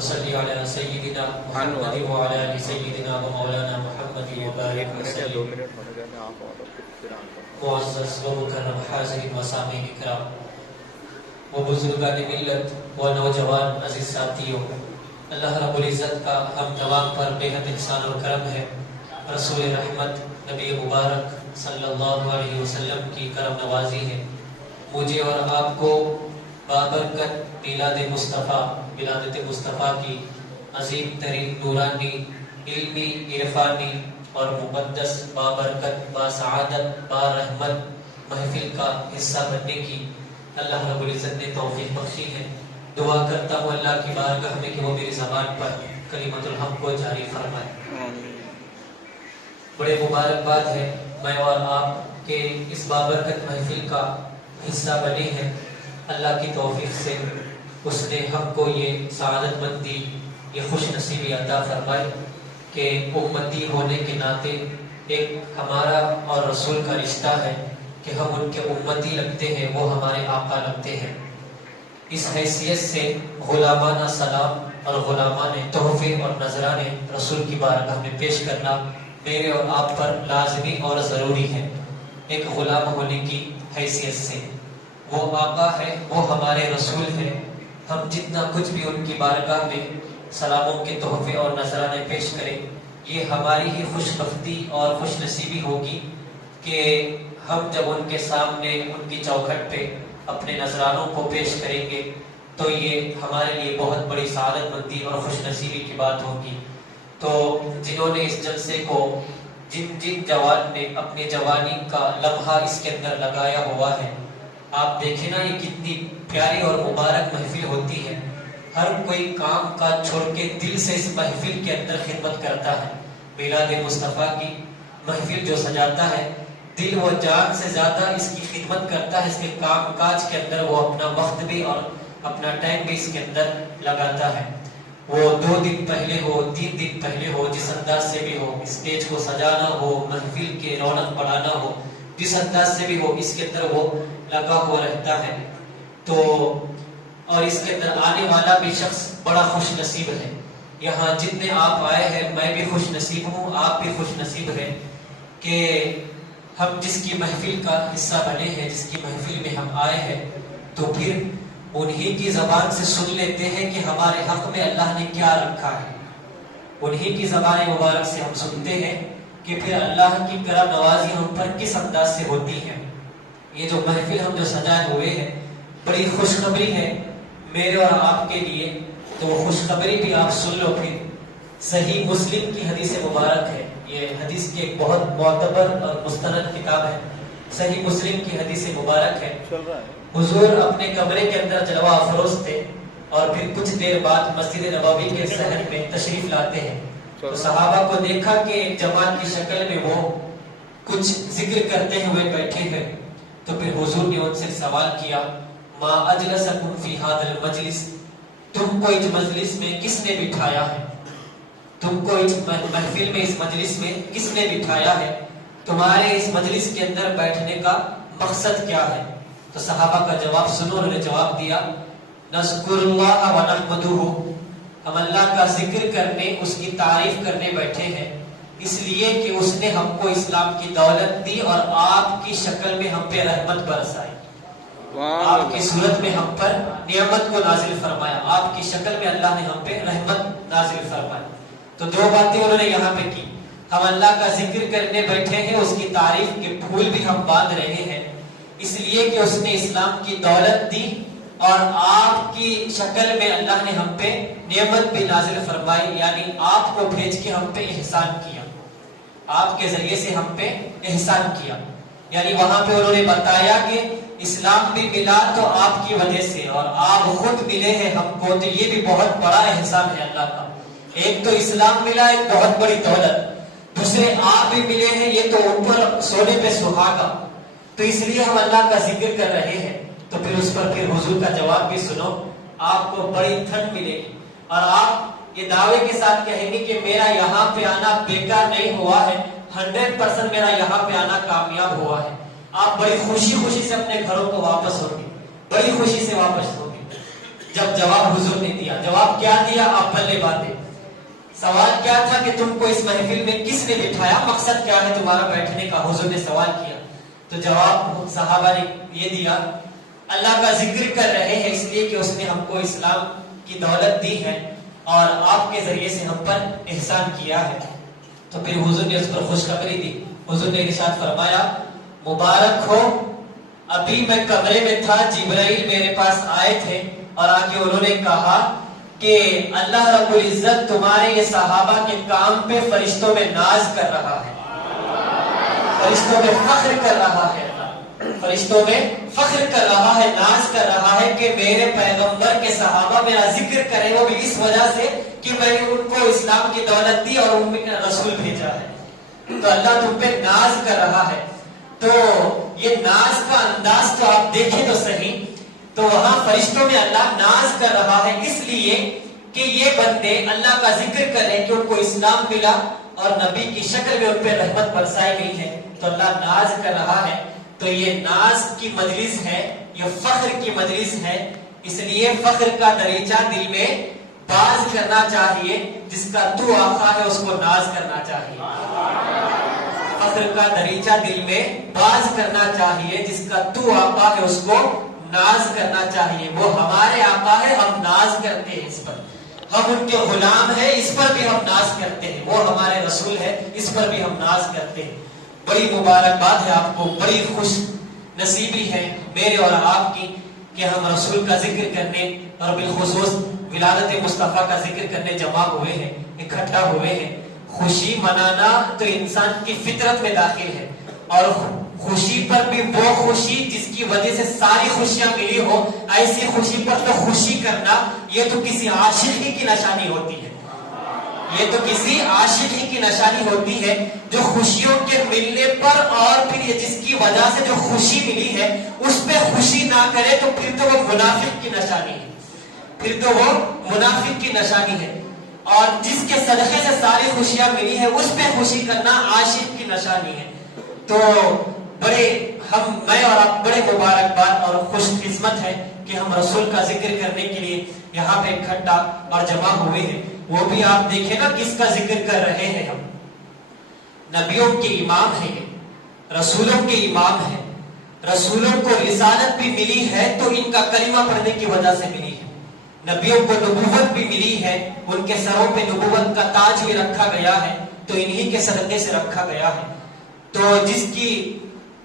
صلی علی سیدنا محمد وعلی آل سیدنا و مولانا محمد وبارک وسلم۔ معزز و مکرم حاضرین و سامعین کرام و بزرگان ملت و نوجوان عزیز ساتھیوں، اللہ رب العزت کا ہم تمام پر بے حد احسان و کرم ہے۔ رسول رحمت نبی مبارک صلی اللہ علیہ وسلم کی کرم نوازی ہے۔ مجھے اور آپ کو بابرکت میلاد مصطفیٰ ولادت مصطفیٰ کی عظیم ترین نورانی علمی عرفانی اور مقدس بابرکت باسعادت بارحمت محفل کا حصہ بننے کی اللہ رب العزت نے توفیق بخشی ہے۔ دعا کرتا ہوں اللہ کی بارگاہ میں کہ وہ میری زبان پر کلمت الحق کو جاری فرمائے۔ بڑے مبارکباد ہے میں اور آپ کے اس بابرکت محفل کا حصہ بنے ہیں۔ اللہ کی توفیق سے اس نے ہم کو یہ سعادت مندی یہ خوش نصیبی عطا فرمائی کہ امتی ہونے کے ناطے ایک ہمارا اور رسول کا رشتہ ہے کہ ہم ان کے امتی لگتے ہیں، وہ ہمارے آقا لگتے ہیں۔ اس حیثیت سے غلامانہ سلام اور غلامانہ تحفے اور نذرانے رسول کی بارگاہ میں پیش کرنا میرے اور آپ پر لازمی اور ضروری ہے۔ ایک غلام ہونے کی حیثیت سے وہ آقا ہے، وہ ہمارے رسول ہے۔ ہم جتنا کچھ بھی ان کی بارگاہ میں سلاموں کے تحفے اور نذرانے پیش کریں، یہ ہماری ہی خوش بختی اور خوش نصیبی ہوگی کہ ہم جب ان کے سامنے ان کی چوکھٹ پہ اپنے نذرانوں کو پیش کریں گے تو یہ ہمارے لیے بہت بڑی سعادت مندی اور خوش نصیبی کی بات ہوگی۔ تو جنہوں نے اس جلسے کو جن جوان نے اپنی جوانی کا لمحہ اس کے اندر لگایا ہوا ہے، آپ دیکھیں نا یہ کتنی پیاری اور مبارک محفل ہوتی ہے۔ ہر کوئی کام کاج چھوڑ کے دل سے اس محفل کے اندر خدمت کرتا ہے۔ میلاد مصطفیٰ کی محفل جو سجاتا ہے دل و جان سے زیادہ اس کی خدمت کرتا ہے، اس کے کام کاج کے اندر وہ اپنا وقت بھی اور اپنا ٹائم بھی اس کے اندر لگاتا ہے۔ وہ 2 دن پہلے ہو 3 دن پہلے ہو، جس انداز سے بھی ہو، اسٹیج کو سجانا ہو، محفل کے رونق بڑھانا ہو، جس انداز سے بھی ہو، اس کے اندر وہ لگا ہوا رہتا ہے۔ تو اور اس کے اندر آنے والا بھی شخص بڑا خوش نصیب ہے۔ یہاں جتنے آپ آئے ہیں میں بھی خوش نصیب ہوں، آپ بھی خوش نصیب ہیں کہ ہم جس کی محفل کا حصہ بنے ہیں، جس کی محفل میں ہم آئے ہیں، تو پھر انہی کی زبان سے سن لیتے ہیں کہ ہمارے حق میں اللہ نے کیا رکھا ہے۔ انہی کی زبان مبارک سے ہم سنتے ہیں کہ پھر اللہ کی کرم نوازی ہم پر کس انداز سے ہوتی ہے۔ یہ جو محفل ہم جو سجائے ہوئے ہیں بڑی خوشخبری ہے میرے اور آپ کے لیے، تو وہ خوشخبری بھی آپ سن لو۔ پھر صحیح مسلم کی حدیث مبارک ہے، یہ حدیث کی ایک بہت معتبر اور مستند کتاب ہے، صحیح مسلم کی حدیث مبارک ہے۔ حضور اپنے کمرے کے اندر جلوہ افروز تھے اور پھر کچھ دیر بعد مسجد نبوی کے صحن میں تشریف لاتے ہیں، تو صحابہ کو دیکھا کہ ایک جماعت کی شکل میں وہ کچھ ذکر کرتے ہوئے بیٹھے ہیں، تو پھر حضور نے ان سے سوال کیا، ما اجلسکم فی ھذا المجلس، تم کو اس مجلس میں کس نے بٹھایا ہے؟ تم کو اس محفل میں اس مجلس میں کس نے بٹھایا ہے؟ تمہارے اس مجلس کے اندر بیٹھنے کا مقصد کیا ہے؟ تو صحابہ کا جواب سنو، انہوں نے جواب دیا، نذکر اللہ و نحمدہ، ہم اللہ کا ذکر کرنے اس کی تعریف کرنے بیٹھے ہیں، اس لیے کہ اس نے ہم کو اسلام کی دولت دی اور آپ کی شکل میں ہم پہ رحمت برسائی، آپ کی صورت میں ہم پر نعمت کو نازل فرمایا، آپ کی شکل میں اللہ نے ہم پہ رحمت نازل فرمائی۔ تو 2 باتیں انہوں نے یہاں پہ کی، ہم اللہ کا ذکر کرنے بیٹھے ہیں، اس کی تعریف کے پھول بھی ہم باندھ رہے ہیں، اس لیے کہ اس نے اسلام کی دولت دی اور آپ کی شکل میں اللہ نے ہم پہ نعمت بھی نازل فرمائی، یعنی آپ کو بھیج کے ہم پہ احسان کیا، آپ کے ذریعے سے ہم پہ احسان کیا۔ یعنی وہاں پہ انہوں نے بتایا کہ اسلام بھی ملا تو آپ کی وجہ سے، اور آپ خود ملے ہیں ہم کو، تو یہ بھی بہت بڑا احسان ہے اللہ کا۔ ایک تو اسلام ملا، ایک بہت بڑی دولت، دوسرے آپ بھی ملے ہیں، یہ تو اوپر سونے پہ سہاگا، تو اس لیے ہم اللہ کا ذکر کر رہے ہیں۔ تو پھر اس پر پھر حضور کا جواب بھی سنو، آپ کو بڑی ٹھنڈ ملے گی اور آپ یہ دعوے کے ساتھ کہیں گے کہ میرا یہاں پہ آنا بیکار نہیں ہوا ہے، 100% میرا یہاں پہ آنا کامیاب ہوا ہے۔ آپ بڑی خوشی خوشی سے اپنے گھروں کو واپس ہوگی، بڑی خوشی سے واپس ہوگی۔ جب جواب حضور نے دیا، جواب کیا دیا؟ آپ بلے باتیں. سوال کیا تھا کہ تم کو اس محفل میں کس نے بٹھایا، مقصد کیا ہے تمہارا بیٹھنے کا؟ حضور نے سوال کیا تو جواب صحابہ نے یہ دیا، اللہ کا ذکر کر رہے ہیں اس لیے کہ اس نے ہم کو اسلام کی دولت دی ہے اور آپ کے ذریعے سے ہم پر احسان کیا ہے. تو پھر حضور نے اس پر خوشخبری دی. حضور نے ارشاد فرمایا، مبارک ہو، ابھی میں کمرے میں تھا، جبرائیل میرے پاس آئے تھے اور آ کے انہوں نے کہا کہ اللہ رب العزت تمہارے یہ صحابہ کے کام پہ فرشتوں میں ناز کر رہا ہے، فرشتوں میں فخر کر رہا ہے، فرشتوں میں فخر کر رہا ہے، ناز کر رہا ہے کہ میرے پیغمبر کے صحابہ میرا ذکر کریں، وہ بھی اس وجہ سے کہ میں نے ان کو اسلام کی دولت دی اور ان میں رسول بھیجا ہے. تو اللہ تم پہ ناز کر رہا ہے. تو یہ ناز کا انداز تو آپ دیکھیں تو صحیح، تو وہاں فرشتوں میں اللہ ناز کر رہا ہے اس لیے کہ یہ بندے اللہ کا ذکر کریں کہ ان کو اسلام ملا اور نبی کی شکل میں ان پہ رحمت برسائی گئی ہے، تو اللہ ناز کر رہا ہے. تو یہ ناز کی مجلس ہے، یہ فخر کی مجلس ہے، اس لیے فخر کا دریچہ دل میں باز کرنا چاہیے. جس کا تو آقا ہے اس کو ناز کرنا چاہیے. فخر کا دریچہ دل میں باز کرنا چاہیے، جس کا تو آقا ہے اس کو ناز کرنا چاہیے. وہ ہمارے آقا ہے، ہم ناز کرتے ہیں اس پر. ہم ان کے غلام ہیں، اس پر بھی ہم ناز کرتے ہیں. وہ ہمارے رسول ہے، اس پر بھی ہم ناز کرتے ہیں. بڑی مبارکباد ہے آپ کو، بڑی خوش نصیبی ہے میرے اور آپ کی کہ ہم رسول کا ذکر کرنے اور بالخصوص ولادت مصطفیٰ کا ذکر کرنے جمع ہوئے ہیں، اکٹھا ہوئے ہیں. خوشی منانا تو انسان کی فطرت میں داخل ہے، اور خوشی پر بھی وہ خوشی جس کی وجہ سے ساری خوشیاں ملی ہو، ایسی خوشی پر تو خوشی کرنا یہ تو کسی عاشق ہی کی نشانی ہوتی ہے. یہ تو کسی عاشق ہی کی نشانی ہوتی ہے جو خوشیوں کے ملنے پر اور پھر یہ جس کی وجہ سے جو خوشی ملی ہے اس پہ خوشی نہ کرے تو پھر تو وہ منافق کی نشانی ہے، پھر تو وہ منافق کی نشانی ہے. اور جس کے صدقے سے ساری خوشیاں ملی ہے اس پہ خوشی کرنا عاشق کی نشانی ہے. تو میں اور آپ بڑے مبارکباد اور خوش قسمت ہے کہ ہم رسول کا ذکر کرنے کے لیے یہاں پہ اکٹھا اور جمع ہوئے ہیں. وہ بھی آپ دیکھیں نا کس کا ذکر کر رہے ہیں ہم. نبیوں کے امام ہیں یہ، رسولوں کے امام ہیں. رسولوں کو رسالت بھی ملی ہے تو ان کا کلمہ پڑھنے کی وجہ سے ملی ہے. نبیوں کو نبوت بھی ملی ہے، ان کے سروں پہ نبوت کا تاج بھی رکھا گیا ہے تو انہی کے صدقے سے رکھا گیا ہے. تو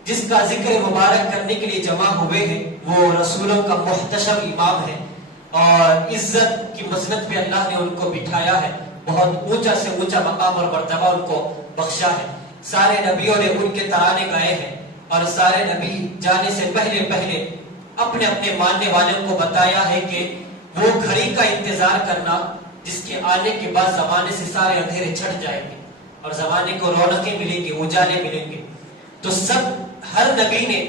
جس کا ذکر مبارک کرنے کے لیے جمع ہوئے ہیں وہ رسولوں کا محتشم امام ہے، اور عزت کی مسند پہ اللہ نے ان کو بٹھایا ہے. بہت اونچا سے اونچا مقام اور مرتبہ ان کو بخشا ہے. سارے نبیوں نے ان کے ترانے گائے ہیں، اور سارے نبی جانے سے پہلے اپنے اپنے ماننے والوں کو بتایا ہے کہ وہ گھڑی کا انتظار کرنا جس کے آنے کے بعد زمانے سے سارے اندھیرے چھٹ جائیں گے اور زمانے کو رونقیں ملیں گے، اجالے ملیں گے. تو ہر نبی نے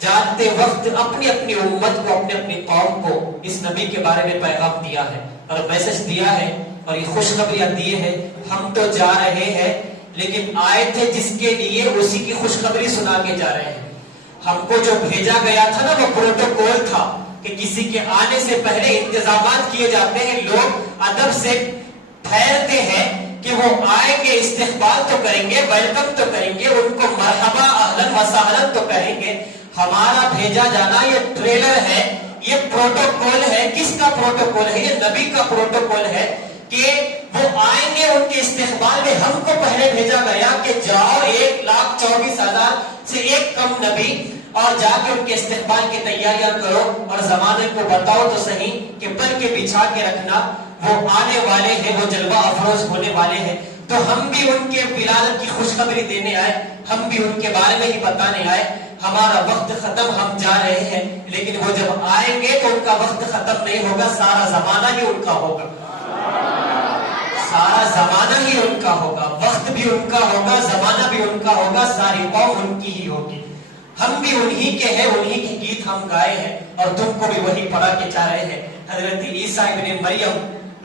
جانتے وقت اپنی اپنی امت کو، اپنے اپنی قوم کو اس نبی کے بارے میں پیغام دیا ہے اور میسج دیا ہے اور یہ خوشخبریاں دی ہے. ہم تو جا رہے ہیں لیکن آئے تھے جس کے لیے اسی کی خوشخبری سنا کے جا رہے ہیں. ہم کو جو بھیجا گیا تھا نا وہ پروٹوکول تھا کہ کسی کے آنے سے پہلے انتظامات کیے جاتے ہیں، لوگ ادب سے ٹھہرتے ہیں کہ وہ آئیں گے، استقبال تو کریں گے، ویلکم تو کریں گے، ان کو مرحبا اہلاً و سہلاً تو کہیں گے. ہمارا بھیجا جانا یہ ٹریلر ہے، یہ پروٹوکول ہے. کس کا پروٹوکول ہے؟ یہ نبی کا پروٹوکول ہے کہ وہ آئیں گے، ان کے استقبال میں ہم کو پہلے بھیجا گیا کہ جاؤ 1,24,000 سے ایک کم نبی اور جا کے ان کے استقبال کی تیاریاں کرو اور زمانے کو بتاؤ تو صحیح کہ پل کے بچھا کے رکھنا، وہ آنے والے ہیں، وہ جلوہ افروز ہونے والے ہیں. تو ہم بھی ان کے ولادت کی خوشخبری دینے آئے، ہم بھی ان کے بارے میں ہی بتانے آئے. ہمارا وقت ختم، ہم جا رہے ہیں، لیکن وہ جب آئیں گے تو ان کا وقت ختم نہیں ہوگا، سارا زمانہ ہی ان کا ہوگا، سارا زمانہ ہی ان کا ہوگا، وقت بھی ان کا ہوگا، زمانہ بھی ان کا ہوگا، ساری قوم ان کی ہی ہوگی. ہم بھی انہی کے ہیں، انہی کے گیت ہم گائے ہیں اور تم کو بھی وہی پڑھا کے چاہ رہے ہیں. حضرت عیسیٰ ابن مریم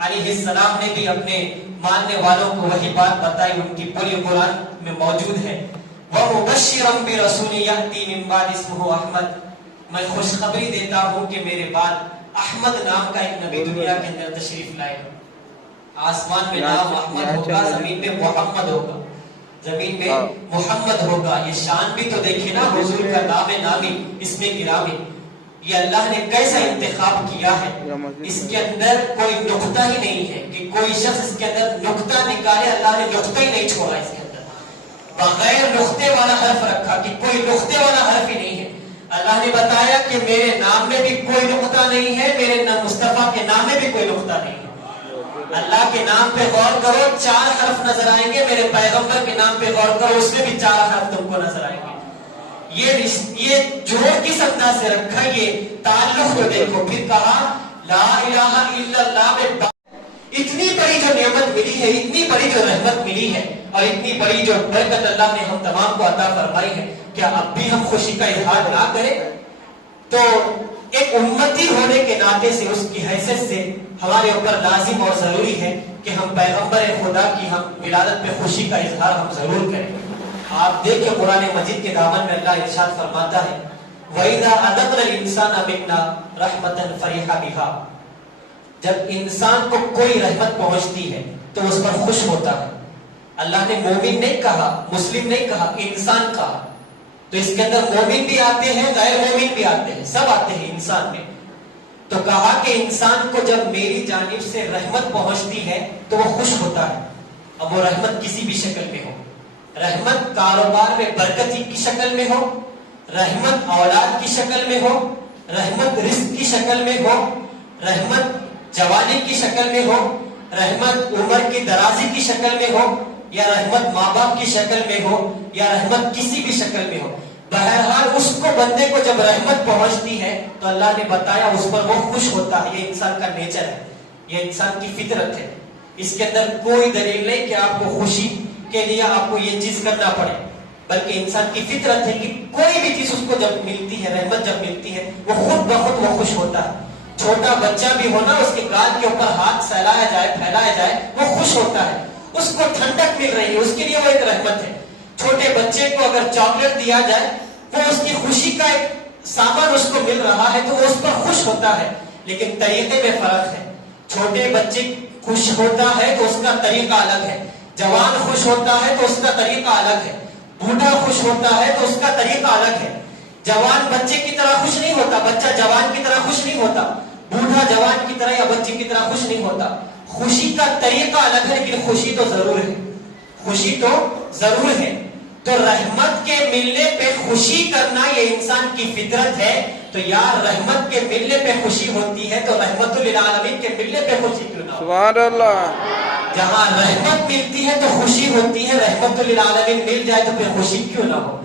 علیہ السلام نے بھی اپنے ماننے والوں کو وہی بات بتائی، ان کی پوری قرآن میں موجود ہے. وَمُبَشِّرًا بِرَسُولٍ يَأْتِي مِن بَعْدِهِ اسْمُهُ أَحْمَدُ، میں خوشخبری دیتا ہوں کہ میرے بعد احمد نام کا ایک نبی دنیا کے اندر تشریف لائے گا. آسمان میں نام احمد ہوگا, زمین میں محمد ہوگا, زمین میں محمد ہوگا. یہ شان بھی تو دیکھیں نا حضور کا نام نامی اس میں گرامی. یہ اللہ نے کیسا انتخاب کیا ہے. اس کے اندر کوئی نقطہ ہی نہیں ہے کہ کوئی شخص اس کے اندر نقطہ نکالے. اللہ نے نقطہ ہی نہیں چھوڑا اس کے اندر, بغیر نقطے والا حرف رکھا کہ کوئی نقطے والا حرف ہی نہیں ہے. اللہ نے بتایا کہ میرے نام میں بھی کوئی نقطہ نہیں ہے, میرے مصطفیٰ کے نام میں بھی کوئی نقطہ نہیں ہے. اللہ کے نام پہ غور کرو, 4 حرف نظر آئیں گے. میرے پیغمبر کے نام پہ غور کرو, اس میں بھی 4 حرف تم کو نظر آئیں گے. یہ جوڑ کس انداز سے رکھا, یہ تعلق جو دیکھو. پھر کہا لا الہ الا اللہ میں اتنی بڑی جو نعمت ملی ہے, اتنی بڑی جو رحمت ملی ہے, اور اتنی بڑی جو برکت اللہ نے ہم تمام کو عطا فرمائی ہے. کیا اب بھی ہم خوشی کا اظہار نہ کریں؟ تو ایک امتی ہونے کے ناطے سے, اس کی حیثیت سے ہمارے اوپر لازم اور ضروری ہے کہ ہم پیغمبر خدا کی ہم ولادت پہ خوشی کا اظہار ہم ضرور کریں. آپ دیکھیں قرآن مجید کے دامن میں اللہ ارشاد فرماتا ہے وَإِذَا أَذَقْنَا الْإِنسَانَ مِنَّا رَحْمَةً فَرِحَ بِهَا. جب انسان کو کوئی رحمت پہنچتی ہے تو اس پر خوش ہوتا ہے. اللہ نے مومن نہیں کہا, مسلم نہیں کہا, انسان کہا. تو اس کے اندر مومن بھی آتے ہیں, غیر مومن بھی آتے ہیں, سب آتے ہیں انسان میں. تو کہا کہ انسان کو جب میری جانب سے رحمت پہنچتی ہے تو وہ خوش ہوتا ہے. اب وہ رحمت کسی بھی شکل میں ہو, رحمت کاروبار میں برکتی کی شکل میں ہو, رحمت اولاد کی شکل میں ہو, رحمت رزق کی شکل میں ہو, رحمت جوانی کی شکل میں ہو, رحمت عمر کی درازی کی شکل میں ہو, یا رحمت ماں باپ کی شکل میں ہو, یا رحمت کسی بھی شکل میں ہو. بہرحال اس کو بندے کو جب رحمت پہنچتی ہے تو اللہ نے بتایا اس پر وہ خوش ہوتا ہے. یہ انسان کا نیچر ہے, یہ انسان کی فطرت ہے. اس کے اندر کوئی دلیل نہیں کہ آپ کو خوشی کے لیے آپ کو یہ چیز کرنا پڑے, بلکہ انسان کی فطرت ہے کہ کوئی بھی چیز اس کو جب ملتی ہے, رحمت جب ملتی ہے, وہ خود بخود وہ خوش ہوتا ہے. چھوٹا بچہ بھی ہونا, اس کے گال کے اوپر ہاتھ پھیلایا جائے وہ خوش ہوتا ہے. اس کو ٹھنڈک مل رہی ہے, اس کے لیے وہ ایک رحمت ہے. چھوٹے بچے کو اگر چاکلیٹ دیا جائے, وہ اس کی خوشی کا ایک سامان اس کو مل رہا ہے تو وہ اس پر خوش ہوتا ہے. لیکن طریقے میں فرق ہے. چھوٹے بچے خوش ہوتا ہے تو اس کا طریقہ الگ ہے, جوان خوش ہوتا ہے تو اس کا طریقہ الگ ہے, بوڑھا خوش ہوتا ہے تو اس کا طریقہ الگ ہے. جوان بچے کی طرح خوش نہیں ہوتا, بچہ جوان کی طرح خوش نہیں ہوتا, بوڑھا جوان کی طرح یا بچے کی طرح خوش نہیں ہوتا. خوشی کا طریقہ الگ ہے, لیکن خوشی تو ضرور ہے, خوشی تو ضرور ہے. تو رحمت کے ملنے پہ خوشی کرنا یہ انسان کی فطرت ہے. تو یار رحمت کے ملنے پہ خوشی ہوتی ہے تو رحمت للعالمین کے ملنے پہ خوشی کیوں نہ ہو؟ سبحان اللہ. جہاں رحمت ملتی ہے تو خوشی ہوتی ہے, رحمت للعالمین مل جائے تو پھر خوشی کیوں نہ ہو؟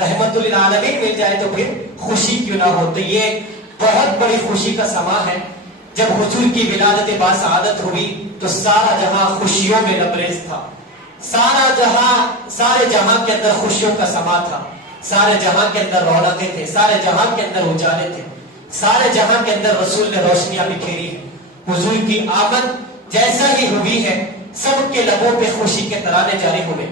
رحمت للعالمین مل جائے تو پھر خوشی کیوں نہ ہو؟ تو یہ بہت بڑی خوشی کا سما ہے. جب حضور کی ولادت باسعادت ہوئی تو سارا جہاں خوشیوں میں لبریز تھا. سارے جہاں کے اندر خوشیوں کا سما تھا, سارے جہاں کے اندر رونقیں تھے, سارے جہاں کے اندر اجالے تھے, سارے جہاں کے اندر رسول نے روشنیاں بکھیری ہیں. حضور کی آمد جیسا ہی ہوئی ہے, سب کے لبوں پہ خوشی کے ترانے جاری ہوئے,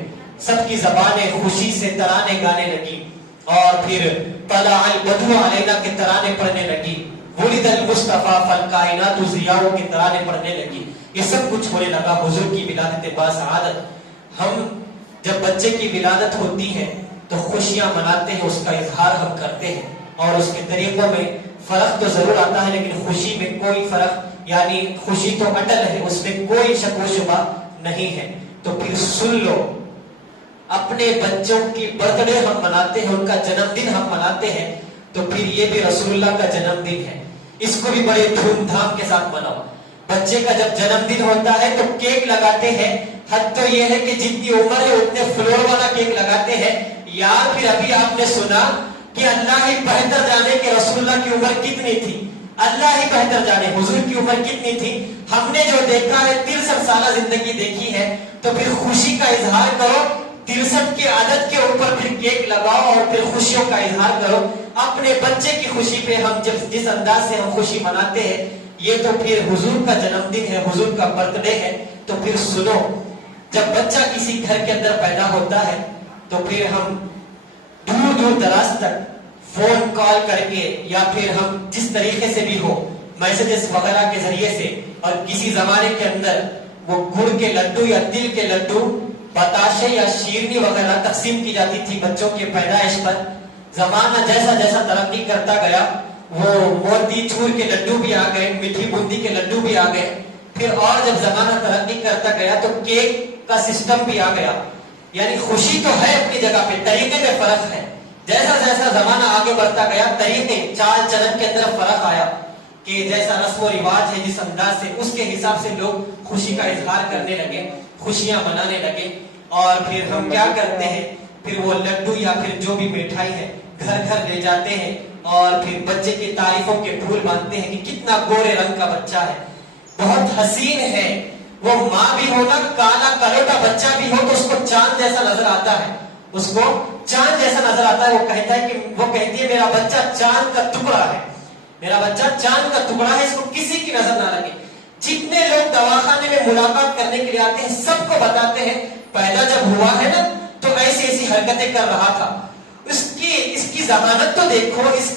سب کی زبانیں خوشی سے ترانے گانے لگی, اور پھر طلع البدر علینا کے ترانے پڑھنے لگی, ولد المصطفیٰ فالکائنات ضیاء کے ترانے پڑھنے لگی. یہ سب کچھ ہونے لگا حضور کی ولادت باسعادت. ہم جب بچے کی ولادت ہوتی ہے تو خوشیاں مناتے ہیں, اس کا اظہار ہم کرتے ہیں, اور اس کے طریقوں میں فرق تو ضرور آتا ہے, لیکن خوشی میں کوئی فرق, یعنی خوشی تو اٹل ہے, اس میں کوئی شک و شبہ نہیں ہے. تو پھر سن لو, اپنے بچوں کی برتھ ڈے ہم مناتے ہیں, ان کا جنم دن ہم مناتے ہیں, تو پھر یہ بھی رسول اللہ کا جنم دن ہے, اس کو بھی بڑے دھوم دھام کے ساتھ مناؤ. بچے کا جب جنم دن ہوتا ہے تو کیک لگاتے ہیں, حد تو یہ ہے کہ جتنی عمر ہے اتنے فلور والا کیک لگاتے ہیں. یار پھر ابھی آپ نے سنا کہ اللہ ہی بہتر جانے کہ رسول اللہ کی عمر کتنی تھی, اللہ ہی بہتر جانے حضور کی عمر کتنی تھی. ہم نے جو دیکھا ہے 63 سالہ زندگی دیکھی ہے, تو پھر خوشی کا اظہار کرو, 63 کی عادت کے اوپر پھر کیک لگاؤ اور پھر خوشیوں کا اظہار کرو. اپنے بچے کی خوشی پہ ہم جس انداز سے ہم خوشی مناتے ہیں, یہ تو پھر حضور کا جنم دن ہے, حضور کا برتھ ڈے ہے. تو پھر سنو, جب بچہ کسی گھر کے اندر پیدا ہوتا ہے تو پھر ہم دور دور دراز تک فون کال کر کے, یا پھر ہم جس طریقے سے بھی ہو میسجز وغیرہ کے ذریعے سے، اور کسی زمانے کے اندر وہ گڑ کے لڈو یا تل کے لڈو، بتاشے یا شیرنی وغیرہ تقسیم کی جاتی تھی بچوں کے پیدائش پر۔ زمانہ جیسا جیسا ترقی کرتا گیا، وہ موتی چور کے لڈو بھی آ گئے، میٹھی بوندی کے لڈو بھی آ گئے۔ پھر اور جب زمانہ ترقی کرتا گیا تو کیک کا سسٹم بھی آ گیا۔ یعنی خوشی تو ہے اپنی جگہ پہ، طریقے میں فرق ہے۔ جیسا جیسا زمانہ آگے بڑھتا گیا، طریقے چال چلن کے اندر فرق آیا کہ جیسا رسم و رواج ہے، جس انداز سے، اس کے حساب سے لوگ خوشی کا اظہار کرنے لگے، خوشیاں منانے لگے۔ اور پھر ہم کیا کرتے ہیں، پھر وہ لڈو یا پھر جو بھی مٹھائی ہے گھر گھر لے جاتے ہیں، اور پھر بچے کی تعریفوں کے پھول باندھتے ہیں کہ کتنا گورے رنگ کا بچہ ہے، بہت حسین ہے۔ وہ ماں بھی ہو نا، کالا کلوٹا بچہ بھی ہو تو اس کو چاند جیسا نظر آتا ہے، اس کو چاند جیسا نظر آتا ہے۔ وہ کہتا ہے کہ وہ کہتی ہے میرا بچہ چاند کا ٹکڑا ہے، میرا بچہ چاند کا ٹکڑا ہے، اس کو کسی کی نظر نہ لگے۔ جتنے لوگ دواخانے میں ملاقات کرنے کے لیے آتے ہیں سب کو بتاتے ہیں پیدا جب ہوا ہے نا تو ایسی ایسی حرکتیں کر رہا تھا، اس کی ذہانت تو دیکھو، اس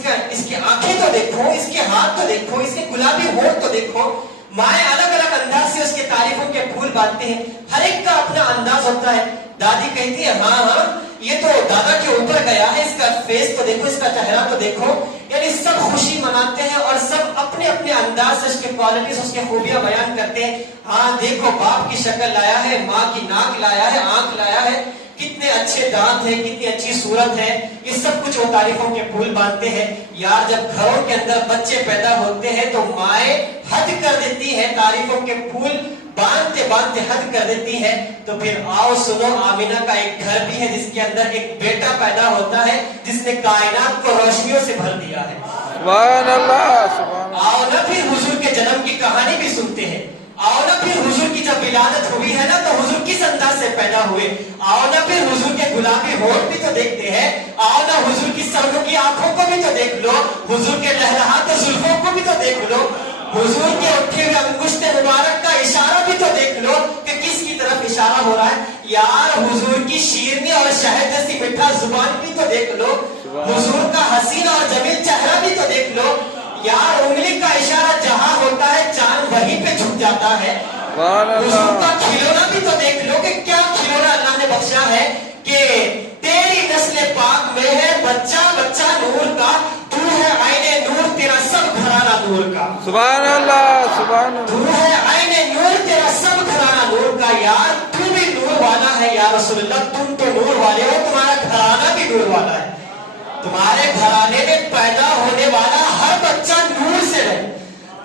کی آنکھیں تو دیکھو، اس کے ہاتھ تو دیکھو، اس کے گلابی ہونٹ تو دیکھو۔ مائیں الگ الگ انداز سے اس کے تعریفوں کے پھول باندھتے ہیں، ہر ایک کا اپنا انداز ہوتا ہے۔ دادی کہتی ہے ہاں ہاں یہ تو دادا کے اوپر گیا ہے، اس کا فیس تو دیکھو، اس کا چہرہ تو دیکھو۔ یعنی سب خوشی مناتے ہیں اور سب اپنے اپنے انداز سے اس کے کوالٹیز، اس کے خوبیاں بیان کرتے ہیں۔ ہاں دیکھو باپ کی شکل لایا ہے، ماں کی ناک لایا ہے، آنکھ لایا ہے، کتنے اچھے دانت ہیں، کتنی اچھی صورت ہے، یہ سب کچھ وہ تعریفوں کے پھول باندھتے ہیں۔ یار جب گھروں کے اندر بچے پیدا ہوتے ہیں تو مائیں حد کر دیتی ہیں، تعریفوں کے پھول باندھتے باندھتے حد کر دیتی ہے۔ تو پھر آؤ سنو، آمینہ کا ایک گھر بھی ہے جس کے اندر ایک بیٹا پیدا ہوتا ہے جس نے کائنات کو روشنیوں سے بھر دیا ہے۔ سبحان اللہ، سبحان اللہ۔ آؤ نا پھر حضور کے جنم کی کہانی بھی سنتے ہیں۔ آؤ نا پھر حضور کی جب ولادت ہوئی ہے نا تو حضور کس انداز سے پیدا ہوئے۔ آؤ نا پھر حضور کے گلابی ہونٹ بھی تو دیکھتے ہیں۔ آؤ نا حضور کی سرخی آنکھوں کو بھی تو دیکھ لو، حضور کے لہلہاتے زلفوں کو بھی تو دیکھ لو، حضور کے اٹھے ہوئے انگشت مبارک کا اشارہ بھی تو دیکھ لو کہ کس کی طرف اشارہ ہو رہا ہے۔ یار حضور کی شیرنی اور شہد جیسی میٹھا زبان بھی تو دیکھ لو، حضور کا حسین اور جمیل چہرہ بھی تو دیکھ لو۔ یار انگلی کا اشارہ جہاں ہوتا ہے چاند وہیں پہ جھک جاتا ہے۔ حضور کا کھلونا بھی تو دیکھ لو کہ کیا کھلونا اللہ نے بخشا ہے کہ تیری نسل پاک میں ہے بچہ بچہ نور کا، تو ہے عین نور تیرا سب گھرانہ نور کا۔ سبحان اللہ، سبحان اللہ۔ تو ہے عین نور تیرا سب گھرانہ نور کا۔ یار تو بھی نور والا ہے یا رسول اللہ، تم تو نور والے ہو، تمہارا گھرانہ بھی نور والا ہے۔ تمہارے گھرانے میں پیدا ہونے والا ہر بچہ نور سے ہے،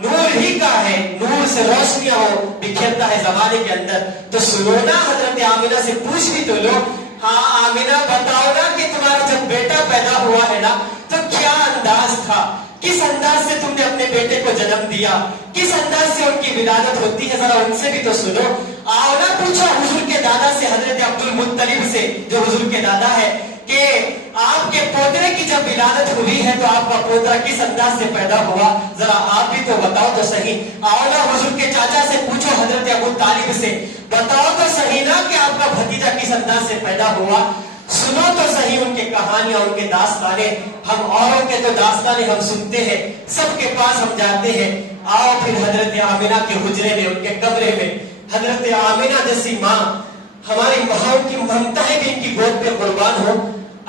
نور ہی کا ہے، نور سے روشنیاں ہو بکھیرتا ہے زمانے کے اندر۔ تو سنو نا، حضرت آمینہ سے پوچھ بھی تو لو، ہاں آمینہ بتاؤ نا کہ تمہارا جب بیٹا پیدا ہوا ہے نا تو کیا انداز تھا، کس انداز سے تم نے اپنے بیٹے کو جنم دیا، کس انداز سے ان کی ولادت ہوتی ہے، ذرا ان سے بھی تو سنو۔ آؤ نا پوچھو حضور کے دادا سے، حضرت عبد المطلب سے جو حضور کے دادا ہے، کہ آپ کے پوترے کی جب ولادت ہوئی ہے تو آپ کا پوترا کس انداز سے پیدا ہوا، ذرا آپ بھی تو بتاؤ تو صحیح۔ آؤ نا حضور کے چاچا سے پوچھو، حضرت ابو طالب سے، بتاؤ تو صحیح نا کہ آپ کا بھتیجا کس انداز سے پیدا ہوا۔ سنو تو صحیح ان کے کہانیاں، ان کے داستانیں۔ ہم اوروں کے تو داستانیں ہم سنتے ہیں، سب کے پاس ہم جاتے ہیں۔ آؤ پھر حضرت آمینہ کے حجرے میں، ان کے کمرے میں، حضرت آمینہ جیسی ماں، ہماری ماں کی ممتایں بھی ان کی گود پہ قربان ہو۔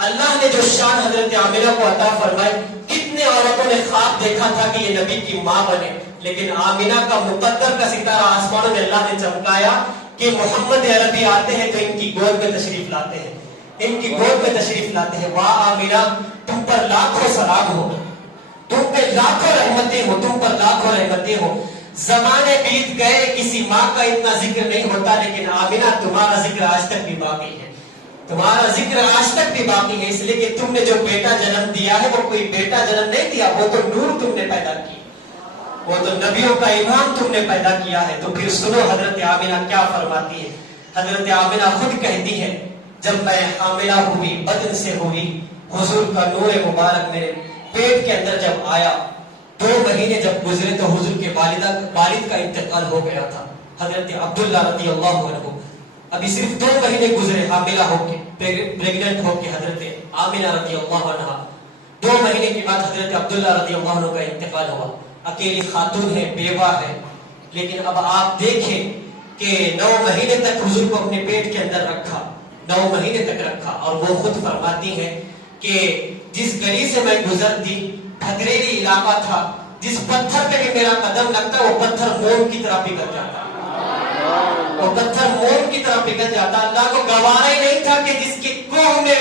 اللہ نے جو شان حضرت آمینہ کو عطا فرمائے، کتنے عورتوں نے خواب دیکھا تھا کہ یہ نبی کی ماں بنے، لیکن آمینہ کا مقدر کا ستارہ آسمانوں میں اللہ نے چمکایا کہ محمد عربی آتے ہیں تو ان کی گود میں تشریف لاتے ہیں، ان کی گود میں تشریف لاتے ہیں۔ واہ آمینہ، تم پر لاکھوں سلام ہو، تم پہ لاکھوں رحمتیں ہو، تم پر لاکھوں رحمتیں ہو۔ زمانے بیت گئے، کسی ماں کا اتنا ذکر نہیں ہوتا، لیکن آمینہ تمہارا ذکر آج تک بھی باقی ہے، تمہارا ذکر آج تک بھی باقی ہے، اس لیے کہ تم نے جو بیٹا جنم دیا ہے وہ کوئی بیٹا جنم نہیں دیا، وہ تو نور تم نے پیدا کیا، وہ تو نبیوں کا امام تم نے پیدا کیا ہے۔ تو پھر سنو حضرت آمینہ کیا فرماتی ہے۔ حضرت آمینہ خود کہتی ہے، جب میں حاملہ ہوئی، بدن سے ہوئی، حضور کا نور مبارک میرے پیٹ کے اندر جب آیا، 2 مہینے جب گزرے تو حضور کے والد کا انتقال ہو گیا تھا، حضرت عبداللہ رضی اللہ عنہ۔ ابھی صرف 2 مہینے گزرے حاملہ ہو کے، پریگننٹ ہو کے حضرت آمینہ رضی اللہ عنہ، 2 مہینے کے بعد حضرت عبداللہ رضی اللہ عنہ کا انتقال ہوا۔ اکیلی خاتون ہے، بیوہ ہے، لیکن اب آپ دیکھیں کہ 9 مہینے تک حضور کو اپنے پیٹ کے اندر رکھا، 9 مہینے تک رکھا، اور وہ خود فرماتی ہیں کہ جس گلی سے میں گزرتی پتھریلی علاقہ تھا، جس پتھر پہ بھی میرا قدم لگتا وہ پتھر موم کی طرح پگھل جاتا، وہ پتھر موم کی طرح پگھل جاتا۔ اللہ کو گوارا ہی نہیں تھا کہ جس کی قوم میں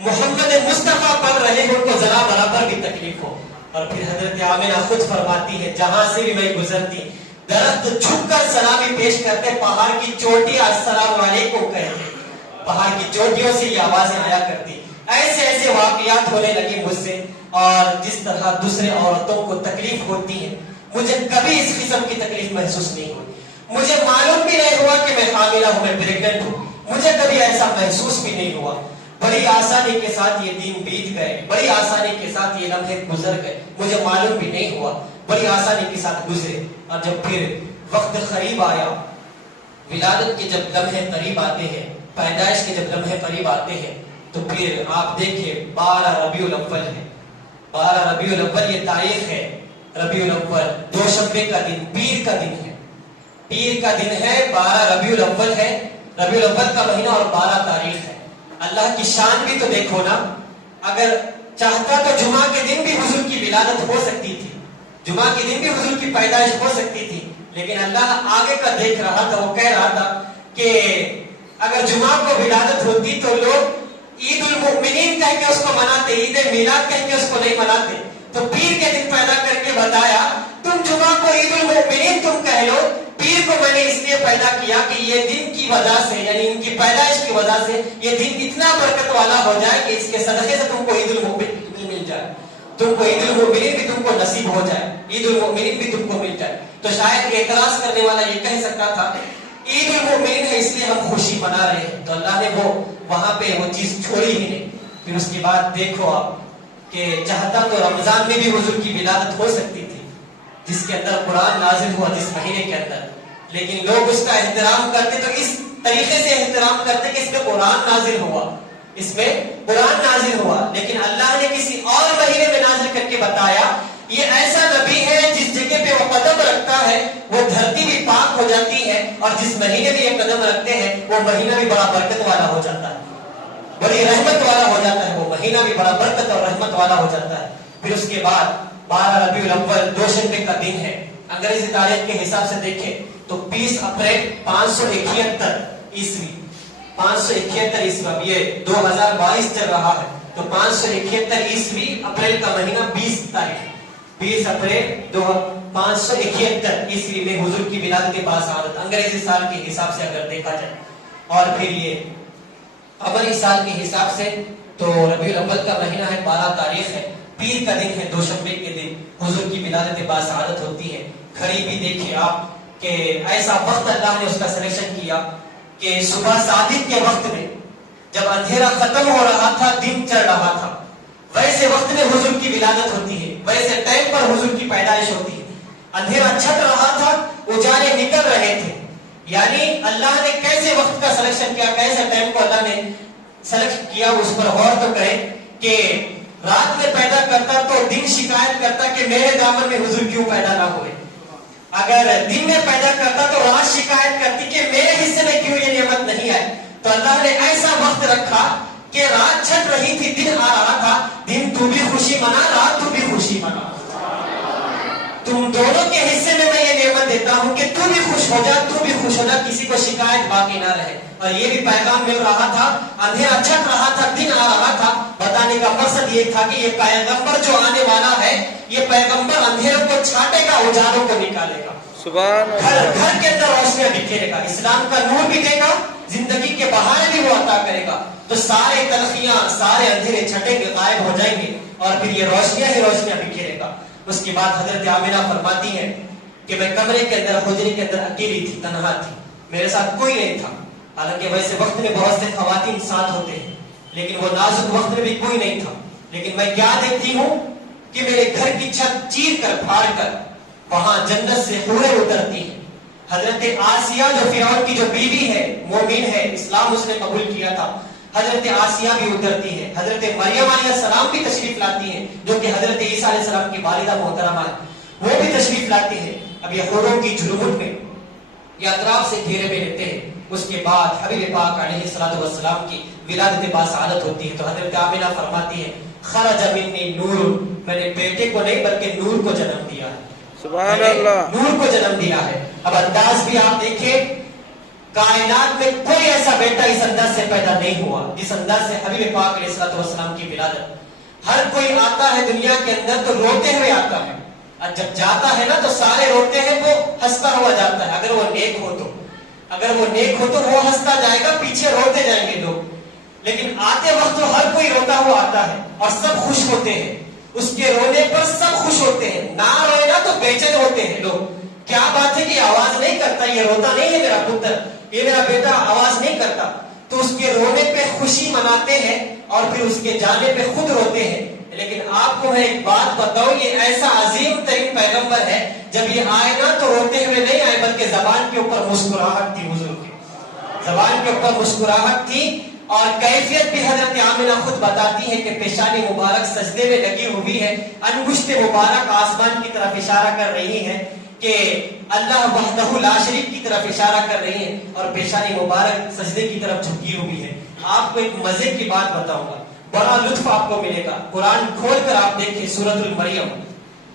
محمد مصطفیٰ پڑھ رہے ہیں ان کو ذرا برابر بھی تکلیف ہو۔ اور پھر حضرت آمنہ خود فرماتی ہے جہاں سے بھی میں گزرتی درخت جھک کر سلامی پیش کرتے، پہاڑ کی چوٹی السلام علیکم کہتے، پہاڑ کی چوٹیوں سے یہ آوازیں آیا کرتی۔ ایسے ایسے واقعات ہونے لگے مجھ سے، اور جس طرح دوسرے عورتوں کو تکلیف ہوتی ہے مجھے کبھی اس قسم کی تکلیف محسوس نہیں ہوئی۔ مجھے معلوم بھی نہیں ہوا کہ میں حاملہ ہوں، میں پریگننٹ ہوں، مجھے کبھی ایسا محسوس بھی نہیں ہوا۔ بڑی آسانی کے ساتھ یہ دن بیت گئے، بڑی آسانی کے ساتھ یہ لمحے گزر گئے، مجھے معلوم بھی نہیں ہوا، بڑی آسانی کے ساتھ گزرے۔ اور جب پھر وقت قریب آیا، ولادت کے جب لمحے قریب آتے ہیں، پیدائش کے جب لمحے قریب آتے ہیں، تو پھر آپ دیکھیں 12 ربیع الاول ہے، 12 ربیع الاول یہ تاریخ ہے، ربیع الاول دوشنبے کا دن، پیر کا دن ہے، پیر کا دن ہے، 12 ربیع الاول ہے، ربیع الاول کا مہینہ اور 12 تاریخ ہے۔ اللہ کی شان بھی تو دیکھو نا، اگر چاہتا تو جمعہ کے دن بھی حضور کی ولادت ہو سکتی تھی، جمعہ کے دن بھی حضور کی پیدائش ہو سکتی تھی، لیکن اللہ آگے کا دیکھ رہا تھا۔ وہ کہہ رہا تھا کہ اگر جمعہ کو ولادت ہوتی تو لوگ عید المؤمنین کہہ کے اس کو مناتے، عید میلاد کہہ کے اس کو نہیں مناتے، تو پیر کے دن پیدا کر کے بتایا تم جمعہ کو عید المؤمنین تم کہہ لو، پیر کو میں نے اس لیے پیدا کیا کہ یہ دن کی وجہ سے، یعنی ان کی پیدائش کی وجہ سے یہ دن اتنا برکت والا ہو جائے کہ اس کے صدقے سے تم کو عید المؤمنین مل جائے، تم کو عید المؤمنین بھی تم کو نصیب ہو جائے، عید المؤمنین بھی تم کو مل جائے۔ تو شاید اعتراض کرنے والا یہ کہہ سکتا تھا عید المؤمنین ہے اس لیے ہم خوشی منا رہے ہیں، تو اللہ نے وہ وہاں پہ وہ چیز چھوڑی ہی نہیں۔ پھر اس کے بعد دیکھو آپ کہ چاہتا تو رمضان میں بھی حضور کی ولادت ہو سکتی تھی، جس کے اندر قرآن نازل ہوا جس مہینے کے اندر، لیکن لوگ اس کا احترام کرتے تو اس طریقے سے احترام کرتے کہ اس میں قرآن نازل ہوا، اس میں قرآن نازل ہوا، لیکن اللہ نے کسی اور مہینے میں نازل کر کے بتایا یہ ایسا نبی ہے جس جگہ پہ وہ قدم رکھتا ہے وہ دھرتی بھی پاک ہو جاتی ہے، اور جس مہینے میں یہ قدم رکھتے ہیں وہ مہینہ بھی بڑا برکت والا ہو جاتا ہے، بڑی رحمت والا ہو جاتا ہے، وہ مہینہ بھی بڑا برکت اور رحمت والا ہو جاتا ہے۔ پھر اس کے بعد 12 ربیع الاول دوشنبے کا دن ہے، انگریزی تاریخ کے حساب سے دیکھیں تو 20 اپریل 571 عیسوی، 571 عیسوی، اب یہ 2022 چل رہا ہے تو 571 عیسوی اپریل کا مہینہ 20 تاریخ، 20 اپریل 571 عیسوی میں حضور کی ولادت باسعادت انگریزی سال کے حساب سے اگر دیکھا جائے، اور پھر یہ قمری سال کے حساب سے تو ربیع الاول کا مہینہ ہے، 12 تاریخ ہے، پیر کا دن ہے، دوشنبے کے دن حضور کی ولادت باسعادت ہوتی ہے۔ گھڑی بھی دیکھیں آپ کہ ایسا وقت اللہ نے اس کا سلیکشن کیا کہ صبح صادق کے وقت میں جب اندھیرا ختم ہو رہا تھا، دن چڑھ رہا تھا، ویسے وقت میں حضور کی ولادت ہوتی ہے، ویسے ٹائم پر حضور کی پیدائش ہوتی ہے۔ اندھیرا چھٹ رہا تھا، اجالے نکل رہے تھے، یعنی اللہ نے کیسے وقت کا سلیکشن کیا، کیسے ٹائم کو اللہ نے سلیکٹ کیا، اس پر غور تو کریں کہ رات میں پیدا کرتا تو دن شکایت کرتا کہ میرے دامن میں حضور کیوں پیدا نہ ہوئے، اگر دن میں پیدا کرتا تو رات شکایت کرتی کہ میرے حصے میں کیوں یہ نعمت نہیں آئی۔ تو اللہ نے ایسا وقت رکھا کہ رات چھٹ رہی تھی، دن آ رہا تھا، دن تو بھی خوشی منا، رات تو بھی خوشی منا، تم دونوں کے حصے میں یہ نعمت دیتا ہوں کہ تو بھی خوش ہو جا، تو بھی خوش ہو جا، کسی کو شکایت باقی نہ رہے۔ اور یہ بھی پیغام مل رہا تھا، اندھیرا چھٹ رہا تھا، دن آ رہا تھا، بتانے کا مقصد یہ تھا کہ یہ پیغمبر جو آنے والا ہے، یہ پیغمبر اندھیروں کو چھاٹے گا، اجالوں کو نکالے گا، گھر کے اندر روشنیاں بکھیرے گا، اسلام کا نور بھی دے گا، زندگی کے بہانے بھی وہ عطا کرے گا، تو سارے تلخیاں، سارے اندھیرے چھٹیں گے، غائب ہو جائیں گے، اور پھر یہ روشنیاں ہی روشنیاں بکھیرے گا۔ اس کے بعد حضرت آمنہ فرماتی ہیں کہ میں کمرے کے اندر، حجرے کے اندر اکیلی تھی، تنہا تھی، میرے ساتھ کوئی نہیں تھا، حالانکہ ویسے وقت میں بہت سے خواتین ساتھ ہوتے ہیں، لیکن وہ نازک وقت میں بھی کوئی نہیں تھا، لیکن میں کیا دیکھتی ہوں کہ میرے گھر کی چھت چیر کر پھاڑ کر وہاں جنت سے حوریں اترتی ہیں۔ حضرت آسیہ جو فرعون کی جو بیوی ہے، مومن ہے، اسلام اس نے قبول کیا تھا، حضرت آسیہ بھی اترتی ہے، حضرت مریم علیہ السلام بھی تشریف لاتی ہیں جو کہ حضرت عیسیٰ علیہ السلام کی والدہ محترمہ ہے۔ وہ بھی تشریف لاتے ہیں. اب یہ حوروں کی جھلمٹ میں یہ اطراف سے گھیرے میں لیتے ہیں. اس کے بعد حبیب پاک علیہ الصلوۃ والسلام کی ولادت باسعادت ہوتی ہے. تو حضرت آمنہ فرماتی ہے خرج منی نور، میں نے بیٹے کو نہیں بلکہ نور کو جنم دیا ہے. سبحان اللہ. نور کو جنم دیا ہے. اب انداز بھی آپ دیکھیں، کائنات میں کوئی ایسا بیٹا اس انداز سے پیدا نہیں ہوا جس انداز سے حبیب پاک علیہ الصلوۃ والسلام کی ولادت. ہر کوئی آتا ہے دنیا کے اندر تو روتے ہوئے آتا ہے، اور جب جاتا ہے نا تو سارے روتے ہیں، وہ ہنستا ہوا جاتا ہے. اگر وہ نیک ہو تو وہ ہنستا جائے گا، پیچھے روتے جائیں گے لوگ. لیکن آتے وقت تو ہر کوئی روتا ہوا آتا ہے اور سب خوش ہوتے ہیں. اس کے رونے پر سب خوش ہوتے ہیں، نہ روئے نا تو بے چین ہوتے ہیں لوگ. کیا بات ہے کہ آواز نہیں کرتا، یہ روتا نہیں ہے میرا پتر، یہ میرا بیٹا آواز نہیں کرتا. تو اس کے رونے پہ خوشی مناتے ہیں اور پھر اس کے جانے پہ خود روتے ہیں. لیکن آپ کو میں ایک بات بتاؤں، یہ ایسا عظیم ترین پیغمبر ہے، جب یہ آئے نا تو روتے ہوئے نہیں آئے بلکہ زبان کے اوپر مسکراہٹ تھی. حضور کی زبان کے اوپر مسکراہٹ تھی. اور کیفیت بھی حضرت آمنہ خود بتاتی ہے کہ پیشانی مبارک سجدے میں لگی ہوئی ہے، انگشت مبارک آسمان کی طرف اشارہ کر رہی ہے کہ اللہ وحدہ لا شریک کی طرف اشارہ کر رہی ہے، اور پیشانی مبارک سجدے کی طرف جھکی ہوئی ہے. آپ کو ایک مزے کی بات بتاؤں گا، بڑا لطف آپ کو ملے گا. قرآن کھول کر آپ دیکھیں سورۃ المریم.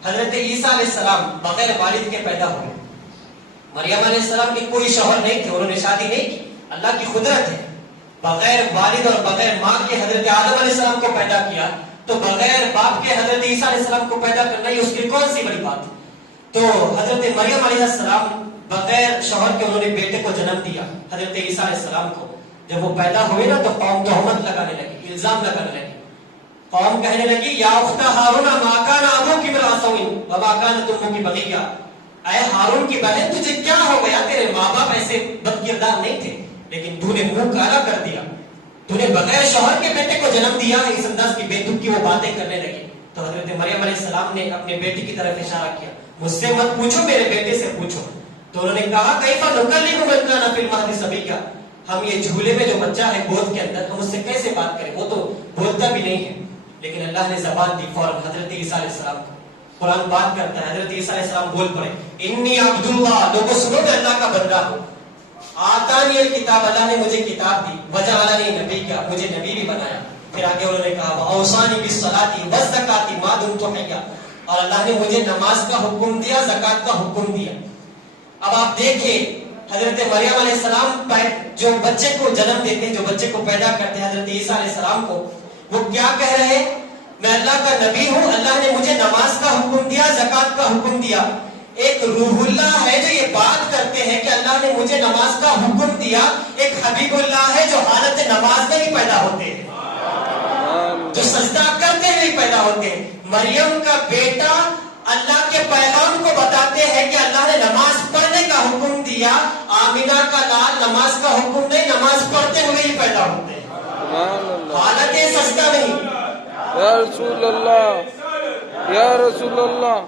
حضرت عیسیٰ علیہ السلام بغیر والد کے پیدا ہوئے. مریم علیہ السلام کے کوئی شوہر نہیں تھے، انہوں نے شادی نہیں کی. اللہ کی قدرت ہے، بغیر والد اور بغیر ماں کے حضرت آدم علیہ السلام کو پیدا کیا، تو بغیر باپ کے حضرت عیسیٰ علیہ السلام کو پیدا کرنا یہ اس کی کون سی بڑی بات ہے. تو حضرت مریم علیہ السلام بغیر شوہر کے انہوں نے بیٹے کو جنم دیا، حضرت عیسیٰ علیہ السلام کو. جب وہ پیدا ہوئے نا تو قوم تہمت لگانے لگی، الزام لگانے لگی. قوم کہنے لگی یا اخت ہارون ما کان ابوک امرأ سوء وما کانت امک بغیہ، اے ہارون کی بہن تجھے کیا ہو گیا، تیرے ماں باپ ایسے بد کردار نہیں تھے، لیکن تو نے منہ کالا کر دیا، تو نے بغیر شوہر کے بیٹے کو جنم دیا. اس انداز کی بے دکھ کی وہ باتیں کرنے لگی. تو حضرت مریم علیہ السلام نے اپنے بیٹے کی طرف اشارہ کیا، مجھ سے مت پوچھو، میرے بیٹے سے پوچھو. تو انہوں نے کہا کیف نکلم من کان فی المہد صبیا، ہم یہ جھولے میں جو بچہ ہے گود کے اندر، ہم اس سے کیسے بات کریں، وہ تو بولتا بھی نہیں ہے. لیکن اللہ نے زبان دی فوراً حضرت عیسیٰ علیہ السلام کو. قرآن بات کرتا ہے، حضرت عیسیٰ علیہ السلام بول پڑے انی عبداللہ، لوگوں سنو میں اللہ کا بندہ ہوں. آتانی الکتاب، اللہ نے مجھے کتاب دی، وجعلنی نبیّا، مجھے نبی بھی بنایا. پھر آگے انہوں نے کہا واوصانی بالصلاۃ والزکاۃ ما دمت حیا، اور اللہ نے مجھے نماز کا حکم دیا، زکات کا حکم دیا. اب آپ دیکھیں حضرت مریم علیہ السلام جو بچے کو جنم دیتے ہیں، جو بچے کو پیدا کرتے ہیں حضرت عیسیٰ علیہ السلام کو، وہ کیا کہہ رہے ہیں، میں اللہ کا نبی ہوں، اللہ نے مجھے نماز کا حکم دیا، زکات کا حکم دیا. ایک روح اللہ ہے جو یہ بات کرتے ہیں کہ اللہ نے مجھے نماز کا حکم دیا، ایک حبیب اللہ ہے جو حالت نماز میں ہی پیدا ہوتے ہیں، جو سجدہ کرتے ہوئے ہی پیدا ہوتے ہیں. مریم کا بیٹا اللہ کے پیغام کو بتاتے ہیں کہ اللہ نے نماز پڑھنے کا حکم دیا. آمینہ کا لال نماز کا حکم نہیں، نماز پڑھتے ہوئے ہی پیدا ہوتے ہیں، حالت سجدہ نہیں. یا رسول اللہ، یا رسول اللہ،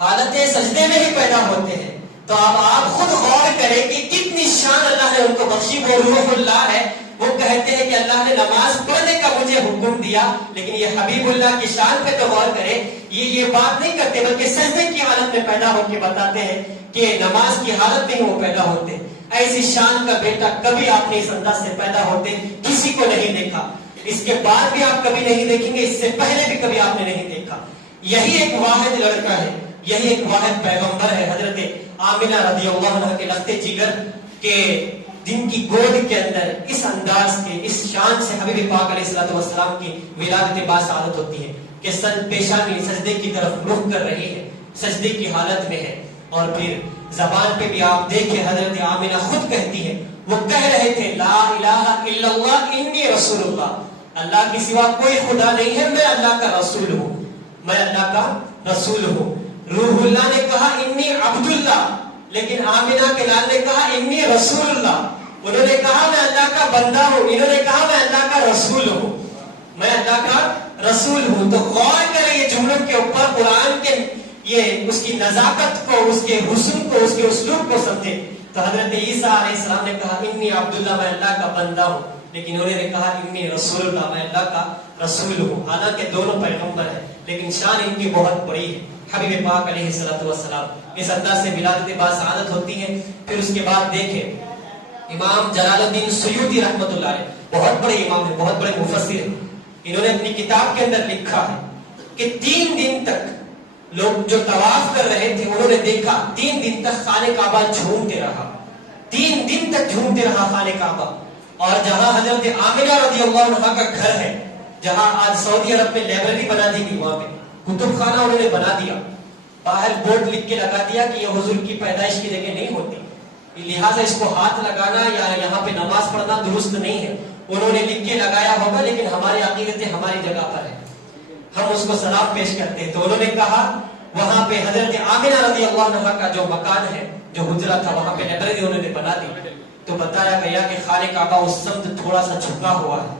حالت سجدے میں ہی پیدا ہوتے ہیں. تو اب آپ خود غور کریں کہ کتنی شان اللہ نے ان کو بخشی. وہ روح اللہ ہے، وہ کہتے ہیں کہ اللہ نے نماز پڑھنے کا مجھے حکم دیا. لیکن یہ حبیب اللہ کی شان پہ تو غور کریں، یہ بات نہیں کرتے بلکہ سجدے کی حالت میں پیدا ہو کے بتاتے ہیں کہ نماز کی حالت میں ہی وہ پیدا ہوتے. ایسی شان کا بیٹا کبھی آپ نے اس انداز سے پیدا ہوتے کسی کو نہیں دیکھا. اس کے بعد بھی آپ کبھی نہیں دیکھیں گے، اس سے پہلے بھی کبھی آپ نے نہیں دیکھا. یہی ایک واحد لڑکا ہے، یہی ایک واحد پیغمبر ہے، حضرت آمنہ رضی اللہ عنہ کے لخت جگر کے جن کی گود کے اندر اس انداز کے اس شان سے حبیب پاک علیہ الصلوۃ والسلام کی ولادت باسعادت ہوتی ہے کہ پیشانی سجدے کی طرف رخ کر رہی ہے، سجدے کی حالت میں ہے. اور پھر زبان پہ بھی آپ دیکھیں حضرت آمنہ خود کہتی ہے، وہ کہہ رہے تھے لا الہ الا اللہ انی رسول اللہ، اللہ کے سوا کوئی خدا نہیں ہے، میں اللہ کا رسول ہوں، میں اللہ کا رسول ہوں. روح اللہ نے کہا انی عبداللہ، لیکن آمنہ کے لال نے کہا انی رسول اللہ. انہوں نے کہا میں اللہ کا بندہ ہوں، انہوں نے کہا میں اللہ کا رسول ہوں، میں اللہ کا رسول ہوں. تو غور کریں یہ جملوں کے اوپر، قرآن کے یہ اس کی نزاکت کو، اس کے حسن کو، اس کے اسلوب کو سمجھے. تو حضرت عیسیٰ علیہ السلام نے کہا انی عبداللہ، میں اللہ کا بندہ ہوں، لیکن انہوں نے کہا انی رسول اللہ، میں اللہ کا رسول ہوں. حالانکہ دونوں پیغمبر ہیں لیکن شان ان کی بہت بڑی ہے. حبیب پاک علیہ الصلوۃ والسلام اس انداز سے ولادت باسعادت ہوتی ہے. پھر اس کے بعد دیکھیں امام جلال الدین سیوطی رحمۃ اللہ علیہ بہت بڑے امام ہیں, بہت بڑے مفسر ہیں. انہوں نے اپنی کتاب کے اندر لکھا ہے کہ 3 دن تک لوگ جو طواف کر رہے تھے انہوں نے دیکھا 3 دن تک خانہ کعبہ جھومتے رہا, 3 دن تک جھومتے رہا خانہ کعبہ. اور جہاں حضرت آمنہ رضی اللہ عنہا کا گھر ہے, جہاں آج سعودی عرب میں لائبریری بنا دی گئی, وہاں پہ کتب خانہ انہوں نے بنا دیا, باہر بورڈ لکھ کے لگا دیا کہ یہ حضور کی پیدائش کی جگہ نہیں ہوتی, لہٰذا اس کو ہاتھ لگانا یا یہاں پہ نماز پڑھنا درست نہیں ہے. انہوں نے لکھ کے لگایا ہوگا لیکن ہماری عقیدت ہماری جگہ پر ہے, ہم اس کو سلام پیش کرتے ہیں. تو انہوں نے کہا وہاں پہ حضرت آمنہ رضی اللہ عنہا کا جو مکان ہے, جو حجرہ تھا, وہاں پہ لائبریری انہوں نے بنا دی. تو بتایا گیا کہ خانہ کعبہ اس سمت تھوڑا سا جھکا ہوا ہے,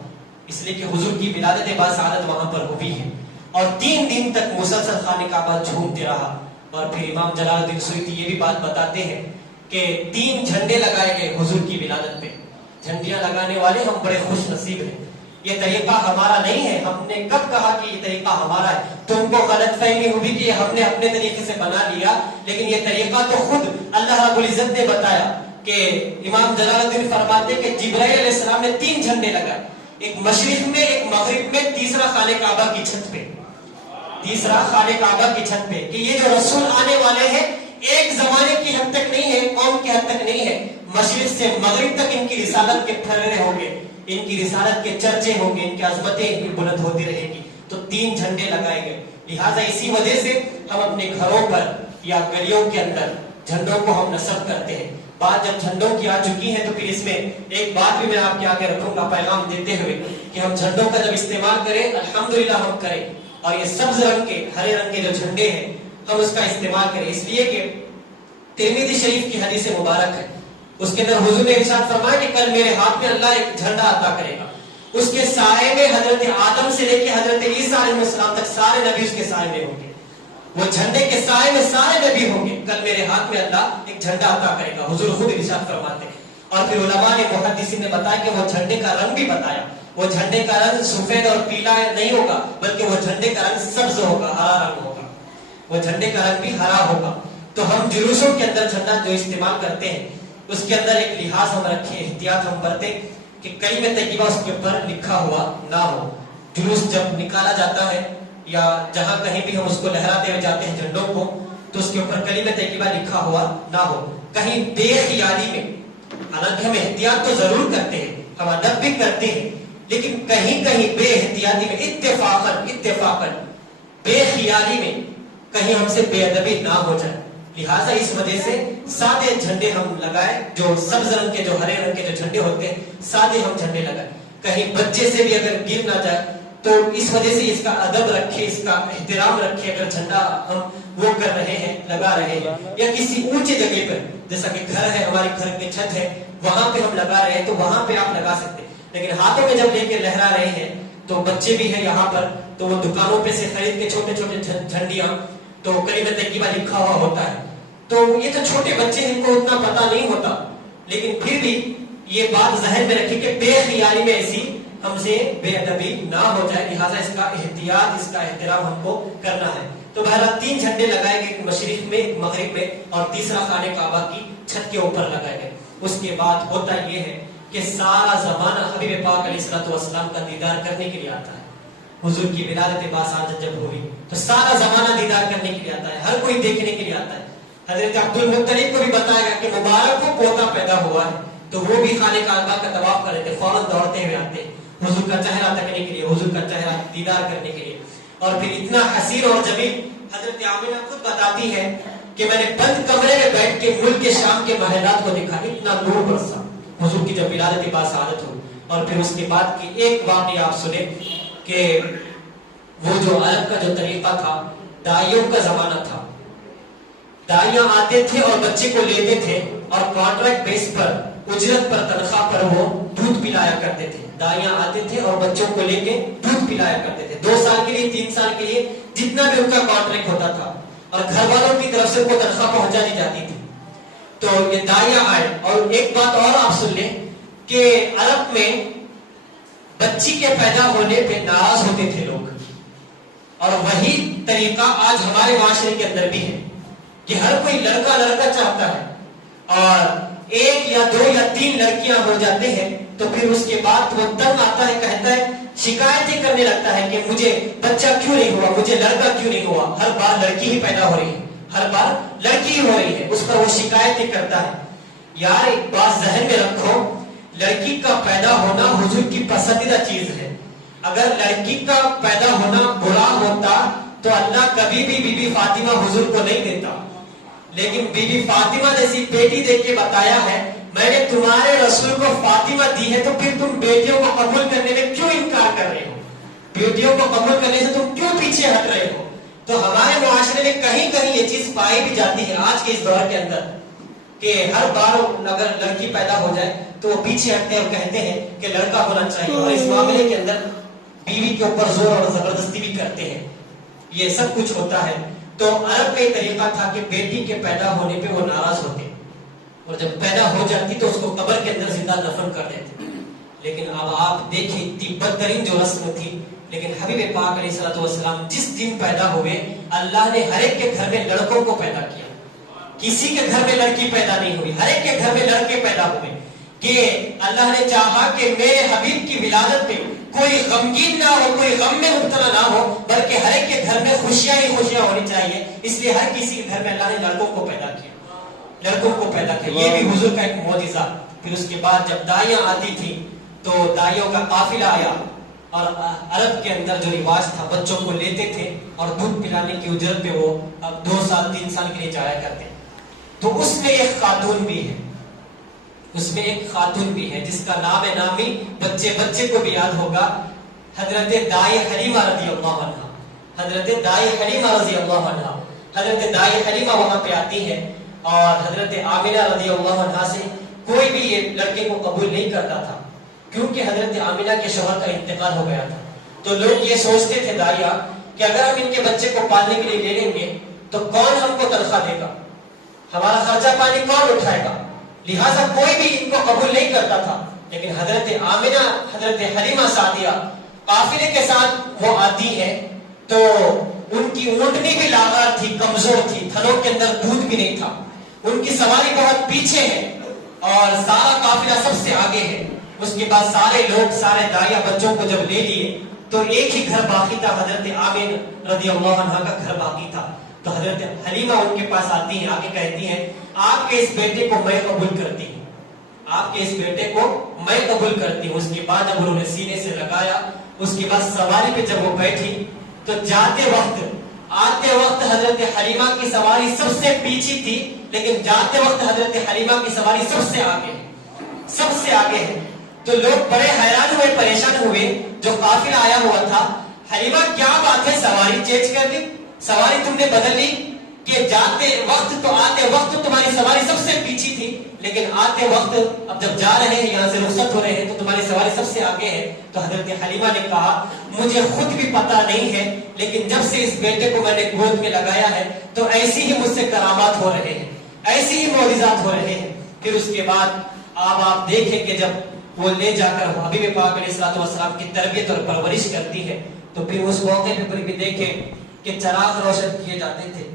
اس لیے کہ حضور کی ولادت باسعادت وہاں پر ہوئی ہے. اور 3 دن تک مسلسل خانہ کعبہ جھومتے رہا. اور پھر امام جلال الدین سیوطی یہ بھی بات بتاتے ہیں کہ 3 جھنڈے لگائے گئے حضور کی ولادت پہ. جھنڈیاں لگانے والے ہم بڑے خوش نصیب ہیں. یہ طریقہ ہمارا نہیں ہے, ہم نے کب کہا کہ یہ طریقہ ہمارا ہے؟ تم کو غلط فہمی ہوئی کہ ہم نے اپنے طریقے سے بنا لیا, لیکن یہ طریقہ تو خود اللہ رب العزت نے بتایا. کہ امام جلال الدین فرماتے کہ جبرائیل علیہ السلام نے 3 جھنڈے لگائے, ایک مشرق میں, ایک مغرب میں, تیسرا خانہ کعبہ کی چھت پہ, تیسرا خانہ کعبہ کی چھت پہ. کہ یہ جو رسول آنے والے ہیں ایک زمانے کی حد تک نہیں ہے, قوم کی حد تک نہیں ہے, مشرق سے مغرب تک ان کی رسالت کے پھیلے ہوں گے, ان کی رسالت کے چرچے ہوں گے, ان کی عظمتیں بلند ہوتی رہے گی. تو 3 جھنڈے لگائے گئے. لہٰذا اسی وجہ سے ہم اپنے گھروں پر یا گلیوں کے اندر جھنڈوں کو ہم نصب کرتے ہیں. بات جب جھنڈوں کی آ چکی ہے تو پھر اس میں ایک بات بھی میں آپ کے آگے رکھوں گا پیغام دیتے ہوئے کہ ہم جھنڈوں کا جب استعمال کریں الحمدللہ ہم کریں, اور یہ سبز رنگ کے, ہرے رنگ کے جو جھنڈے ہیں ہم اس کا استعمال کریں. اس لیے کہ ترمذی شریف کی حدیث مبارک ہے, اس کے اندر حضور نے ارشاد فرمایا کہ کل میرے ہاتھ میں اللہ ایک جھنڈا عطا کرے گا, اس کے سائے میں حضرت آدم سے لے کے حضرت عیسیٰ علیہ السلام تک سارے نبی اس کے سائے میں ہوں گے. وہ جھنڈے کے سائے میں سارے نبی ہوں گے. کل میرے ہاتھ میں اللہ ایک جھنڈا عطا کرے گا, حضور خود ارشاد فرماتے ہیں. اور پھر علماء نے, محدثین نے بتایا کہ وہ جھنڈے کا رنگ بھی بتایا. وہ جھنڈے کا رنگ سفید اور پیلا نہیں ہوگا, بلکہ وہ جھنڈے کا رنگ سبز ہوگا, ہرا رنگ ہوگا. وہ جھنڈے کا رنگ بھی ہرا ہوگا. تو ہم جلوسوں کے اندر جھنڈا جو استعمال کرتے ہیں اس کے اندر ایک لحاظ ہم رکھیں, احتیاط ہم برتیں کہ کلمہ طیبہ اس کے اوپر لکھا ہوا نہ ہو. جلوس جب نکالا جاتا ہے یا جہاں کہیں بھی ہم اس کو لہراتے ہوئے جاتے ہیں جھنڈوں کو, تو اس کے اوپر کلمہ طیبہ لکھا ہوا نہ ہو. کہیں بے خیالی میں, حالانکہ ہم احتیاط تو ضرور کرتے ہیں, ہم ادب بھی کرتے ہیں, لیکن کہیں کہیں بے احتیاطی میں اتفاقاً بے خیالی میں کہیں ہم سے بے ادبی نہ ہو جائے. لہٰذا اس وجہ سے سادے جھنڈے ہم لگائے, جو سبز رنگ کے, جو ہرے رنگ کے جو جھنڈے ہوتے ہیں سادے ہم جھنڈے لگائے. کہیں بچے سے بھی اگر گر نہ جائے تو اس وجہ سے اس کا ادب رکھے, اس کا احترام رکھے. اگر جھنڈا ہم وہ کر رہے ہیں, لگا رہے ہیں, یا کسی اونچے جگہ پر جیسا کہ گھر ہے, ہماری گھر کی چھت ہے, وہاں پہ ہم لگا رہے ہیں تو وہاں پہ آپ لگا سکتے ہیں. لیکن ہاتھوں میں جب لے کے لہرا رہے ہیں تو بچے بھی ہیں یہاں پر, تو وہ دکانوں پہ سے خرید کے چھوٹے چھوٹے جھنڈیاں, تو کلمہ طیبہ لکھا ہوا ہوتا ہے. تو یہ تو چھوٹے بچے ہیں, ان کو اتنا پتا نہیں ہوتا, لیکن پھر بھی یہ بات ذہن میں رکھیں کہ بے خیالی میں ایسی ہم سے بے ادبی نہ ہو جائے. لہٰذا اس کا احتیاط, اس کا احترام ہم کو کرنا ہے. تو بہرحال 3 جھنڈے لگائے گئے, ایک مشرق میں, ایک مغرب میں, اور تیسرا خانہ کعبہ کی چھت کے اوپر لگائے گئے. اس کے بعد ہوتا یہ ہے کہ سارا زمانہ حبیب پاک علیہ الصلوۃ والسلام کا دیدار کرنے کے لیے آتا ہے. حضور کی ولادت باسعادت جب ہوئی تو سارا زمانہ دیدار کرنے کے لیے آتا ہے, ہر کوئی دیکھنے کے لیے آتا ہے. حضرت عبد المطلب کو بھی بتایا گیا کہ مبارک کو پوتا پیدا ہوا ہے, تو وہ بھی خانہ کعبہ کا طواف کر رہے تھے, فوراً دوڑتے ہوئے آتے حضور کا چہرہ تکنے کے لیے, حضور کا چہرہ دیدار کرنے کے لیے. اور پھر اتنا حسین اور جمیل, حضرت آمنہ خود بتاتی ہے کہ میں نے بند کمرے میں بیٹھ کے ملک کے شام کے محلات کو دیکھا, اتنا نور برسا حضور کی جب ولادت باسعادت ہوئی. اور پھر اس کے بعد کی ایک واقعہ آپ سنیں کہ وہ جو عرب کا جو طریقہ تھا, دائیوں کا زمانہ تھا, دائیاں آتے تھے اور بچے کو لیتے تھے اور کانٹریکٹ بیس پر, اجرت پر, تنخواہ پر وہ دودھ پلایا کرتے تھے. دائیاں آتے تھے اور بچوں کو لے کے دودھ پلایا کرتے تھے, 2 سال کے لیے, 3 سال کے لیے, جتنا بھی ان کا کانٹریکٹ ہوتا تھا, اور گھر والوں کی طرف سے وہ تنخواہ پہنچا دی جاتی تھی. تو یہ دائیاں آئے. اور ایک بات اور آپ سن لیں کہ عرب میں بچی کے پیدا ہونے پہ ناراض ہوتے تھے لوگ, اور وہی طریقہ آج ہمارے معاشرے کے اندر بھی ہے کہ ہر کوئی لڑکا چاہتا ہے، اور ایک یا دو یا تین لڑکیاں ہو جاتے ہیں تو پھر اس کے بعد وہ تنگ آتا ہے، کہتا ہے، شکایتیں کرنے لگتا ہے کہ مجھے بچہ کیوں نہیں ہوا، مجھے لڑکا کیوں نہیں ہوا، ہر بار لڑکی ہی پیدا ہو رہی ہے، ہر بار لڑکی ہی ہو رہی ہے، اس پر وہ شکایتیں کرتا ہے۔ یار ایک بات ذہن میں رکھو، لڑکی کا پیدا ہونا حضور کی پسندیدہ چیز ہے۔ اگر لڑکی کا پیدا ہونا برا ہوتا تو اللہ کبھی بھی بی بی فاطمہ حضور کو نہیں دیتا، لیکن بی بی فاطمہ جیسی بیٹی دیکھ کے بتایا ہے میں نے تمہارے رسول کو فاطمہ دی ہے، تو پھر تم بیٹیوں کو قبول کرنے میں کیوں انکار کر رہے ہو، بیٹیوں کو قبول کرنے سے تم کیوں پیچھے ہٹ رہے ہو؟ تو ہمارے معاشرے میں کہیں کہیں یہ چیز پائی بھی جاتی ہے آج کے اس دور کے اندر کہ ہر بار اگر لڑکی پیدا ہو جائے تو وہ پیچھے ہٹتے ہیں اور کہتے ہیں کہ لڑکا ہونا چاہیے، اور اس معاملے کے اندر بیوی کے اوپر زور اور زبردستی بھی کرتے ہیں، یہ سب کچھ ہوتا ہے۔ تو عرب کا یہ طریقہ تھا کہ بیٹی کے پیدا ہونے پہ وہ ناراض ہوتے، اور جب پیدا ہو جاتی تو اس کو قبر کے اندر زندہ دفن کر دیتے۔ لیکن اب آپ دیکھیں اتنی بدترین جو رسم تھی، لیکن حبیب پاک علیہ الصلوۃ والسلام جس دن پیدا ہوئے اللہ نے ہر ایک کے گھر میں لڑکوں کو پیدا کیا، کسی کے گھر میں لڑکی پیدا نہیں ہوئی، ہر ایک کے گھر میں لڑکے پیدا ہوئے، کہ اللہ نے چاہا کہ میرے حبیب کی ولادت میں کوئی غمگین نہ ہو، کوئی غم میں مبتلا نہ ہو، بلکہ ہر ایک کے گھر میں خوشیاں ہی خوشیاں ہونی چاہیے، اس لیے ہر کسی کے گھر میں اللہ نے لڑکوں کو پیدا کیا، لڑکوں کو پیدا کیا۔ یہ بھی حضور کا ایک معجزہ۔ پھر اس کے بعد جب دائیاں آتی تھی تو دائیوں کا قافلہ آیا، اور عرب کے اندر جو رواج تھا بچوں کو لیتے تھے اور دودھ پلانے کی اجرت پہ وہ اب 2 سال 3 سال کے لیے جایا کرتے، تو اس میں ایک خاتون بھی ہے، اس میں ایک خاتون بھی ہے جس کا نام نامی بچے کو بھی یاد ہوگا، حضرت دائی حلیمہ رضی اللہ عنہ، حضرت دائی حلیمہ رضی اللہ عنہ۔ حضرت دائی حلیمہ وہاں پہ آتی ہے، اور حضرت آمنہ رضی اللہ عنہ سے کوئی بھی یہ لڑکے کو قبول نہیں کرتا تھا، کیونکہ حضرت آمنہ کے شوہر کا انتقال ہو گیا تھا۔ تو لوگ یہ سوچتے تھے دائیا کہ اگر ہم ان کے بچے کو پالنے کے لیے لے لیں گے تو کون ہم کو تنخواہ دے گا، ہمارا خرچہ پانی کون اٹھائے گا، لہٰذا کوئی بھی ان کو قبول نہیں کرتا تھا۔ لیکن حضرت آمنہ، حضرت حلیمہ سعدیہ قافلے کے ساتھ وہ آتی ہے تو ان کی اونٹنی بھی لاغر تھی، کمزور تھی، تھنوں کے اندر دودھ بھی نہیں تھا، ان کی سواری بہت پیچھے ہے اور سارا قافلہ سب سے آگے ہے۔ اس کے بعد سارے لوگ، سارے داعیہ بچوں کو جب لے لیے تو ایک ہی گھر باقی تھا، حضرت آمنہ رضی اللہ عنہ کا گھر باقی تھا۔ تو حضرت حلیمہ ان کے پاس آتی ہیں، آگے کہتی ہیں آپ کے اس بیٹے کو میں قبول کرتی ہوں، آپ کے اس بیٹے کو میں قبول کرتی ہوں۔ اس کے بعد جب انہوں نے سینے سے لگایا، اس کے بعد سواری پہ جب وہ بیٹھی تو جاتے وقت آتے وقت حضرت حلیمہ کی سواری سب سے پیچھے تھی، لیکن جاتے وقت حضرت حلیمہ کی سواری سب سے آگے ہے، سب سے آگے ہے۔ تو لوگ بڑے حیران ہوئے، پریشان ہوئے، جو قافلہ آیا ہوا تھا، حلیمہ کیا بات ہے، سواری چینج کر دی، سواری تم نے بدل لی، کہ جاتے وقت تو آتے وقت تمہاری سواری سب سے پیچھے تھی، لیکن آتے وقت اب جب جا رہے ہیں، یہاں سے رخصت ہو رہے ہیں، تو تمہاری سواری سب سے آگے ہے۔ تو حضرت حلیمہ نے کہا مجھے خود بھی پتا نہیں ہے، لیکن جب سے اس بیٹے کو میں نے گود میں لگایا ہے تو ایسی ہی مجھ سے کرامات ہو رہے ہیں، ایسی ہی معجزات ہو رہے ہیں۔ پھر اس کے بعد آپ دیکھیں کہ جب وہ لے جا کر حبیب پاک علیہ الصلوۃ والسلام کی تربیت اور پرورش کرتی ہے، تو پھر اس موقع پہ بھی دیکھیں کہ چراغ روشن کیے جاتے تھے،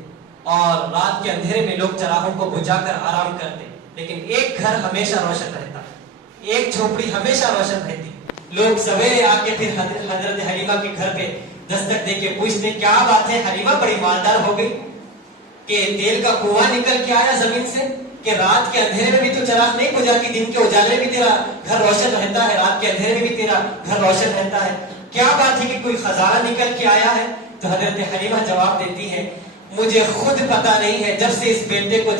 اور رات کے اندھیرے میں لوگ چراغوں کو بجھا کر آرام کرتے، لیکن ایک گھر ہمیشہ روشن رہتا، ایک جھوپڑی ہمیشہ روشن رہتی۔ لوگ سویرے آ کے پھر حضرت حلیمہ کے گھر پہ دستک دے کے پوچھتے کیا بات ہے، حلیمہ بڑی مالدار ہو گئی کہ تیل کا کنواں نکل کے آیا زمین سے، کہ رات کے اندھیرے میں بھی تو چراغ نہیں بجھاتی، دن کے اجالے میں بھی تیرا گھر روشن رہتا ہے، رات کے اندھیرے میں بھی تیرا گھر روشن رہتا ہے، کیا بات ہے کہ کوئی خزانہ نکل کے آیا ہے؟ تو حضرت حلیمہ جواب دیتی ہے مجھے خود پتا نہیں ہے، جب سے اس بیٹے کو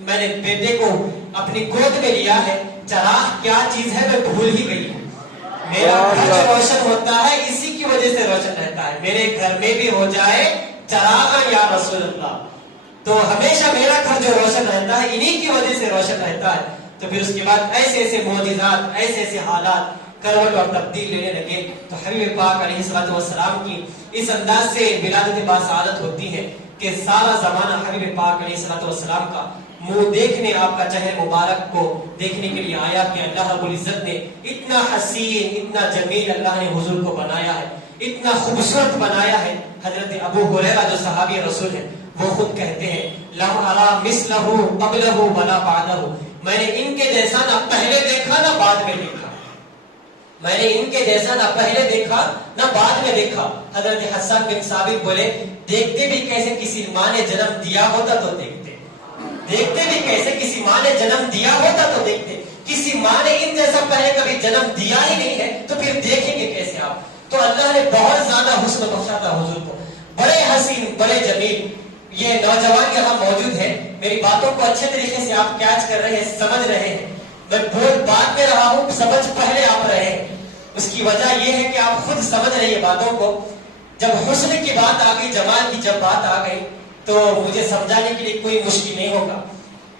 میں نے بیٹے کو اپنی گود میں لیا ہے، چراغ کیا چیز ہے میں بھول ہی گئی ہوں۔ میرا گھر جو روشن ہوتا ہے اسی کی وجہ سے روشن رہتا ہے، میرے گھر میں بھی ہو جائے چراغ یا رسول اللہ، تو ہمیشہ میرا گھر جو روشن رہتا ہے انہی کی وجہ سے روشن رہتا ہے۔ تو پھر اس کے بعد ایسے ایسے معجزات، ایسے ایسے حالات کروٹ اور تبدیل لینے لگے۔ تو حبیب پاک علیہ الصلوۃ والسلام کی اس انداز سے ولادت باسعادت ہوتی ہے کہ سارا زمانہ حبیب پاک علیہ الصلوۃ والسلام کا منہ دیکھنے، آپ کا چہرے مبارک کو دیکھنے کے لیے آیا، کہ اللہ رب العزت نے اتنا حسین، اتنا جمیل اللہ نے حضور کو بنایا ہے اتنا خوبصورت بنایا ہے. حضرت ابو ہریرہ جو صحابی رسول ہیں وہ خود کہتے ہیں لم ارا مثلہ قبلہ ولا بعدہ، میں نے ان کے جیسا نہ پہلے دیکھا نہ بعد میں دیکھا، میں نے ان کے جیسا نہ پہلے دیکھا نہ بعد میں دیکھا. حضرت حسان بن ثابت بولے دیکھتے بھی کیسے کسی ماں نے جنم دیا ہوتا تو دیکھتے، دیکھتے بھی کیسے کسی ماں نے جنم دیا ہوتا تو دیکھتے. کسی ماں نے ان جیسا پہلے کبھی جنم دیا ہی نہیں ہے تو پھر دیکھیں گے کیسے آپ. تو اللہ نے بہت زیادہ حسن بخشا تھا حضور کو، بڑے حسین بڑے جمیل. یہ نوجوان یہاں موجود ہے، میری باتوں کو اچھے طریقے سے آپ کیچ کر رہے ہیں، سمجھ رہے ہیں. میں بول بعد میں رہا ہوں، سمجھ پہلے آپ رہے ہیں. اس کی وجہ یہ ہے کہ آپ خود سمجھ رہے ہیں باتوں کو. جب حسن کی بات آ گئی، جمال کی جب بات آ گئی تو مجھے سمجھانے کے لیے کوئی مشکل نہیں ہوگا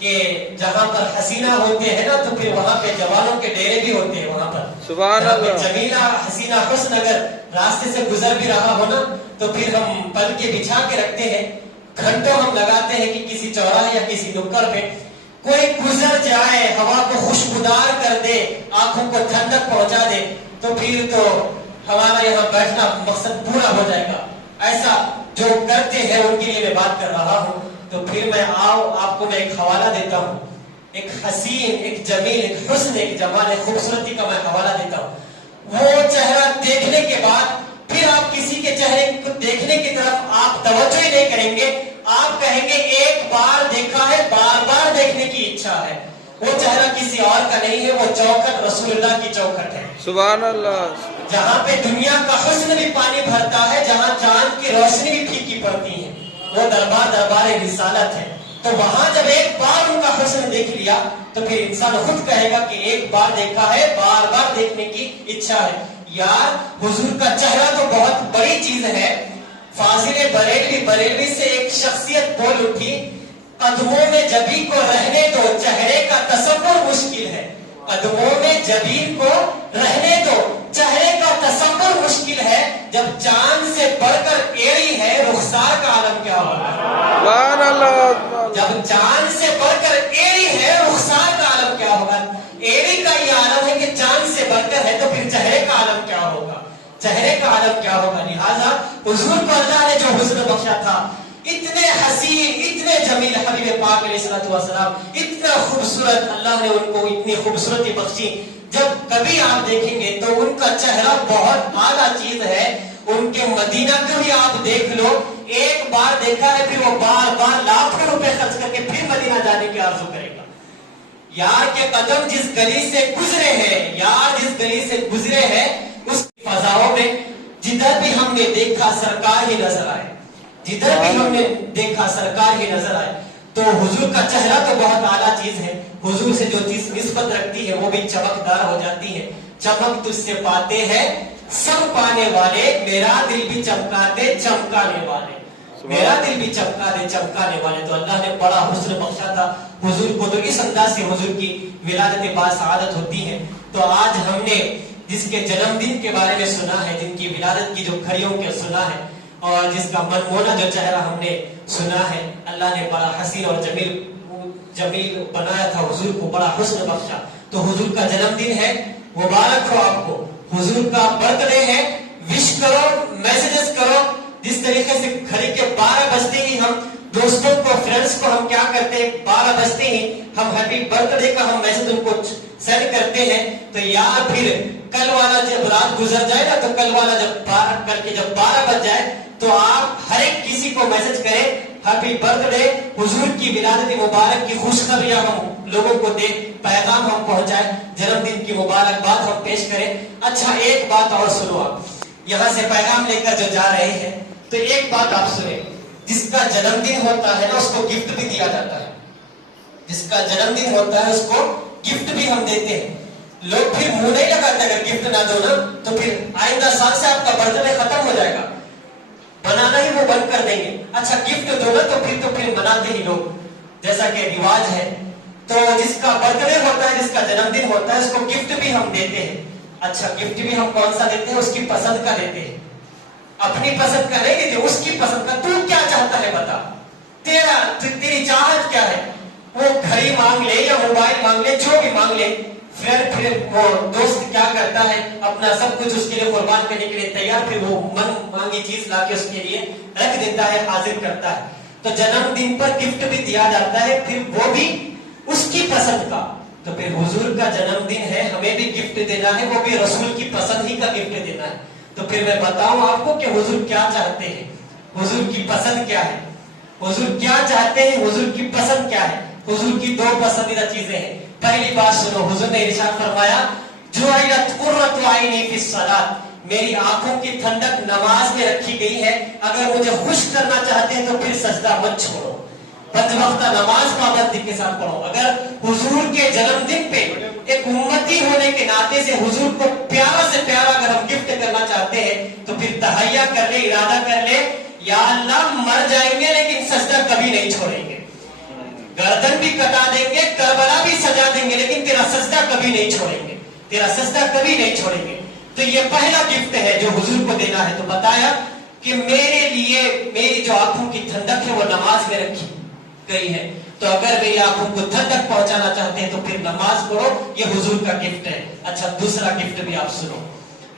کہ جہاں پر حسینہ ہوتے ہیں نا تو پھر وہاں پہ جوانوں کے ڈیرے بھی ہوتے ہیں. وہاں پر سبحان اللہ. جمیلہ حسینہ حسن اگر راستے سے گزر بھی رہا ہو نا تو پھر ہم پل کے بچھا کے رکھتے ہیں، گھنٹوں ہم لگاتے ہیں کہ کسی چوراہے یا کسی نکڑ پہ کوئی گزر جائے، ہوا کو خوشبودار کر دے، آنکھوں کو ٹھنڈک پہنچا دے، تو پھر تو ہمارا یہاں بیٹھنا مقصد پورا ہو جائے گا. ایسا جو کرتے ہیں ان کے لیے میں بات کر رہا ہوں. تو پھر میں آپ کو میں ایک حوالہ دیتا ہوں، ایک حسین، ایک جمیل، ایک حسن، ایک جمال، ایک خوبصورتی کا میں حوالہ دیتا ہوں. وہ چہرہ دیکھنے کے بعد پھر آپ کسی کے چہرے کو دیکھنے کی طرف آپ توجہ ہی نہیں کریں گے، آپ کہیں گے ایک بار دیکھا ہے بار بار دیکھنے کی اچھا ہے. وہ چہرہ کسی اور کا نہیں ہے، وہ چوکھٹ رسول اللہ کی چوکھٹ ہے. سبحان اللہ. جہاں پہ دنیا کا حسن بھی پانی بھرتا ہے، جہاں چاند کی روشنی بھی پھیکی پڑتی ہے، وہ دربار رسالت ہے. تو وہاں جب ایک بار ان کا حسن دیکھ لیا تو پھر انسان خود کہے گا کہ ایک بار دیکھا ہے بار بار دیکھنے کی اچھا ہے. یار حضور کا چہرہ تو بہت بڑی چیز ہے. فاضل بریلوی سے ایک شخصیت بول اٹھی، قدموں میں جبی کو رہنے دو، چہرے کا تصور مشکل ہے. قدموں میں جبی کو رہنے دو، چہرے کا تصور مشکل ہے. جب چاند سے بڑھ کر ایڑی ہے، رخسار کا عالم کیا ہوگا. سبحان اللہ. جب چاند سے بڑھ کر ایڑی ہے، رخسار کا عالم کیا ہوگا. ایڑی کا یہ عالم ہے کہ چاند سے بڑھ کر ہے تو پھر چہرے کا عالم کیا ہوگا، چہرے کا عالم کیا ہوگا. لہذا حضور کو اللہ نے جو حسن بخشا تھا، اتنے حسین، اتنے جمیل حبیب پاک علیہ الصلوۃ والسلام، اتنا خوبصورت اللہ نے ان کو اتنی خوبصورتی بخشی. جب کبھی آپ دیکھیں گے تو ان کا چہرہ بہت اعلیٰ چیز ہے. ان کے مدینہ کو بھی آپ دیکھ لو، ایک بار دیکھا ہے پھر وہ بار بار لاکھوں روپے خرچ کر کے پھر مدینہ جانے کی آرزو کرے گا. یار کے قدم جس گلی سے گزرے ہیں، یار جس گلی سے گزرے ہیں، اس فضاؤں میں جدھر بھی ہم نے دیکھا سرکار ہی نظر آئے، جدھر بھی ہم نے دیکھا سرکار ہی نظر آئے. تو حضور کا چہرہ تو بہت اعلیٰ چیز ہے. حضور سے جو چیز نسبت رکھتی ہے وہ بھی چمکدار ہو جاتی ہے. چمک تجھ سے پاتے ہیں سب پانے والے، میرا دل بھی چمکا دے چمکانے والے، میرا دل بھی چمکا دے چمکانے والے. تو اللہ نے بڑا حسن بخشا تھا حضور کو. تو اس انداز سے حضور کی ولادت باسعادت ہوتی ہے. تو آج ہم نے جس کے جنم دن کے بارے میں سنا ہے، جن کی ولادت کی جو گھڑیوں کے سنا ہے، اور جس کا منمونا جو چہرہ ہم نے سنا ہے، اللہ نے بڑا حسین اور جمیل بنایا تھا، حضور کو بڑا حسن بخشا. تو حضور کا جنم دن ہے، مبارک ہو آپ کو. حضور کا برتھ ڈے ہے، وش کرو، میسجز کرو. جس طریقے سے گھڑی کے 12 بجتے ہی ہم دوستوں کو، فرینڈز کو ہم کیا کرتے ہیں، 12 بجتے ہی ہم ہیپی برتھ ڈے کا ہم میسج ان کو سینڈ کرتے ہیں. تو یا پھر کل والا جب رات گزر جائے نا تو کل والا جب 12 بج جائے تو آپ ہر ایک کسی کو میسج کریں ہیپی برتھ ڈے، حضور کی ولادت مبارک کی خوشخبریاں ہم لوگوں کو دیں، پیغام ہم پہنچائیں، جنم دن کی مبارکباد ہم پیش کریں. اچھا ایک بات اور سنو، آپ یہاں سے پیغام لے کر جو جا رہے ہیں تو ایک بات آپ سنیں، جس کا جنم دن ہوتا ہے نا اس کو گفٹ بھی دیا جاتا ہے. جس کا جنم دن ہوتا ہے اس کو گفٹ بھی ہم دیتے ہیں. لوگ پھر منہ نہیں لگاتے اگر گفٹ نہ دو نا تو پھر آئندہ سال سے آپ کا برتھ ڈے ختم ہو جائے گا، بنانا ہی وہ بند کر دیں گے. اچھا گفٹ دو نا تو پھر مناتے ہی لوگ، جیسا کہ رواج ہے. تو جس کا برتھ ڈے ہوتا ہے، جس کا جنم دن ہوتا ہے، اس کو گفٹ بھی ہم دیتے ہیں. اچھا گفٹ بھی ہم کون سا دیتے ہیں؟ اس کی پسند کا دیتے ہیں، اپنی پسند کا نہیں دیتے، اس کی پسند کا. تو کیا چاہتا ہے بتا، تیری چاہت کیا ہے؟ وہ گھڑی مانگ لے یا موبائل مانگ لے، جو بھی مانگ لے، پھر وہ دوست کیا کرتا ہے اپنا سب کچھ اس کے لیے قربان کرنے کے لیے تیار, پھر وہ من مانگی چیز لا کے اس کے لیے رکھ دیتا ہے, حاضر کرتا ہے. تو جنم دن پر گفٹ بھی دیا جاتا ہے, پھر وہ بھی اس کی پسند کا. تو پھر حضور کا جنم دن ہے, ہمیں بھی گفٹ دینا ہے, وہ بھی رسول کی پسند ہی کا گفٹ دینا ہے. تو پھر میں بتاؤں آپ کو کہ حضور کیا چاہتے ہیں, حضور کی پسند کیا ہے, حضور کیا چاہتے ہیں, حضور کی پسند کیا ہے. حضور کی 2 پسندیدہ چیزیں ہیں. پہلی بات سنو, حضور نے ارشاد فرمایا جعلت قرۃ عینی فی الصلاۃ, میری آنکھوں کی ٹھنڈک نماز میں رکھی گئی ہے. اگر مجھے خوش کرنا چاہتے ہیں تو پھر سجدہ مت چھوڑو, پنج وقتہ نماز پابندی کے ساتھ پڑھو. اگر حضور کے جنم دن پہ ایک امتی ہونے کے ناطے سے حضور کو پیارا سے پیارا اگر ہم گفٹ کرنا چاہتے ہیں تو پھر تہیہ کر لے, ارادہ کر لے, یا اللہ مر جائیں گے لیکن سجدہ کبھی نہیں چھوڑیں گے, گردن بھی کٹا دیں گے, کربلا بھی سجا دیں گے, لیکن تیرا سجدہ کبھی نہیں چھوڑیں گے, تیرا سجدہ کبھی نہیں چھوڑیں گے. تو یہ پہلا گفٹ ہے جو حضور کو دینا ہے. تو بتایا کہ میرے لیے میری جو آنکھوں کی ٹھنڈک ہے وہ نماز میں رکھی گئی ہے. تو اگر میری آنکھوں کو ٹھنڈک پہنچانا چاہتے ہیں تو پھر نماز پڑھو, یہ حضور کا گفٹ ہے. اچھا دوسرا گفٹ بھی آپ سنو,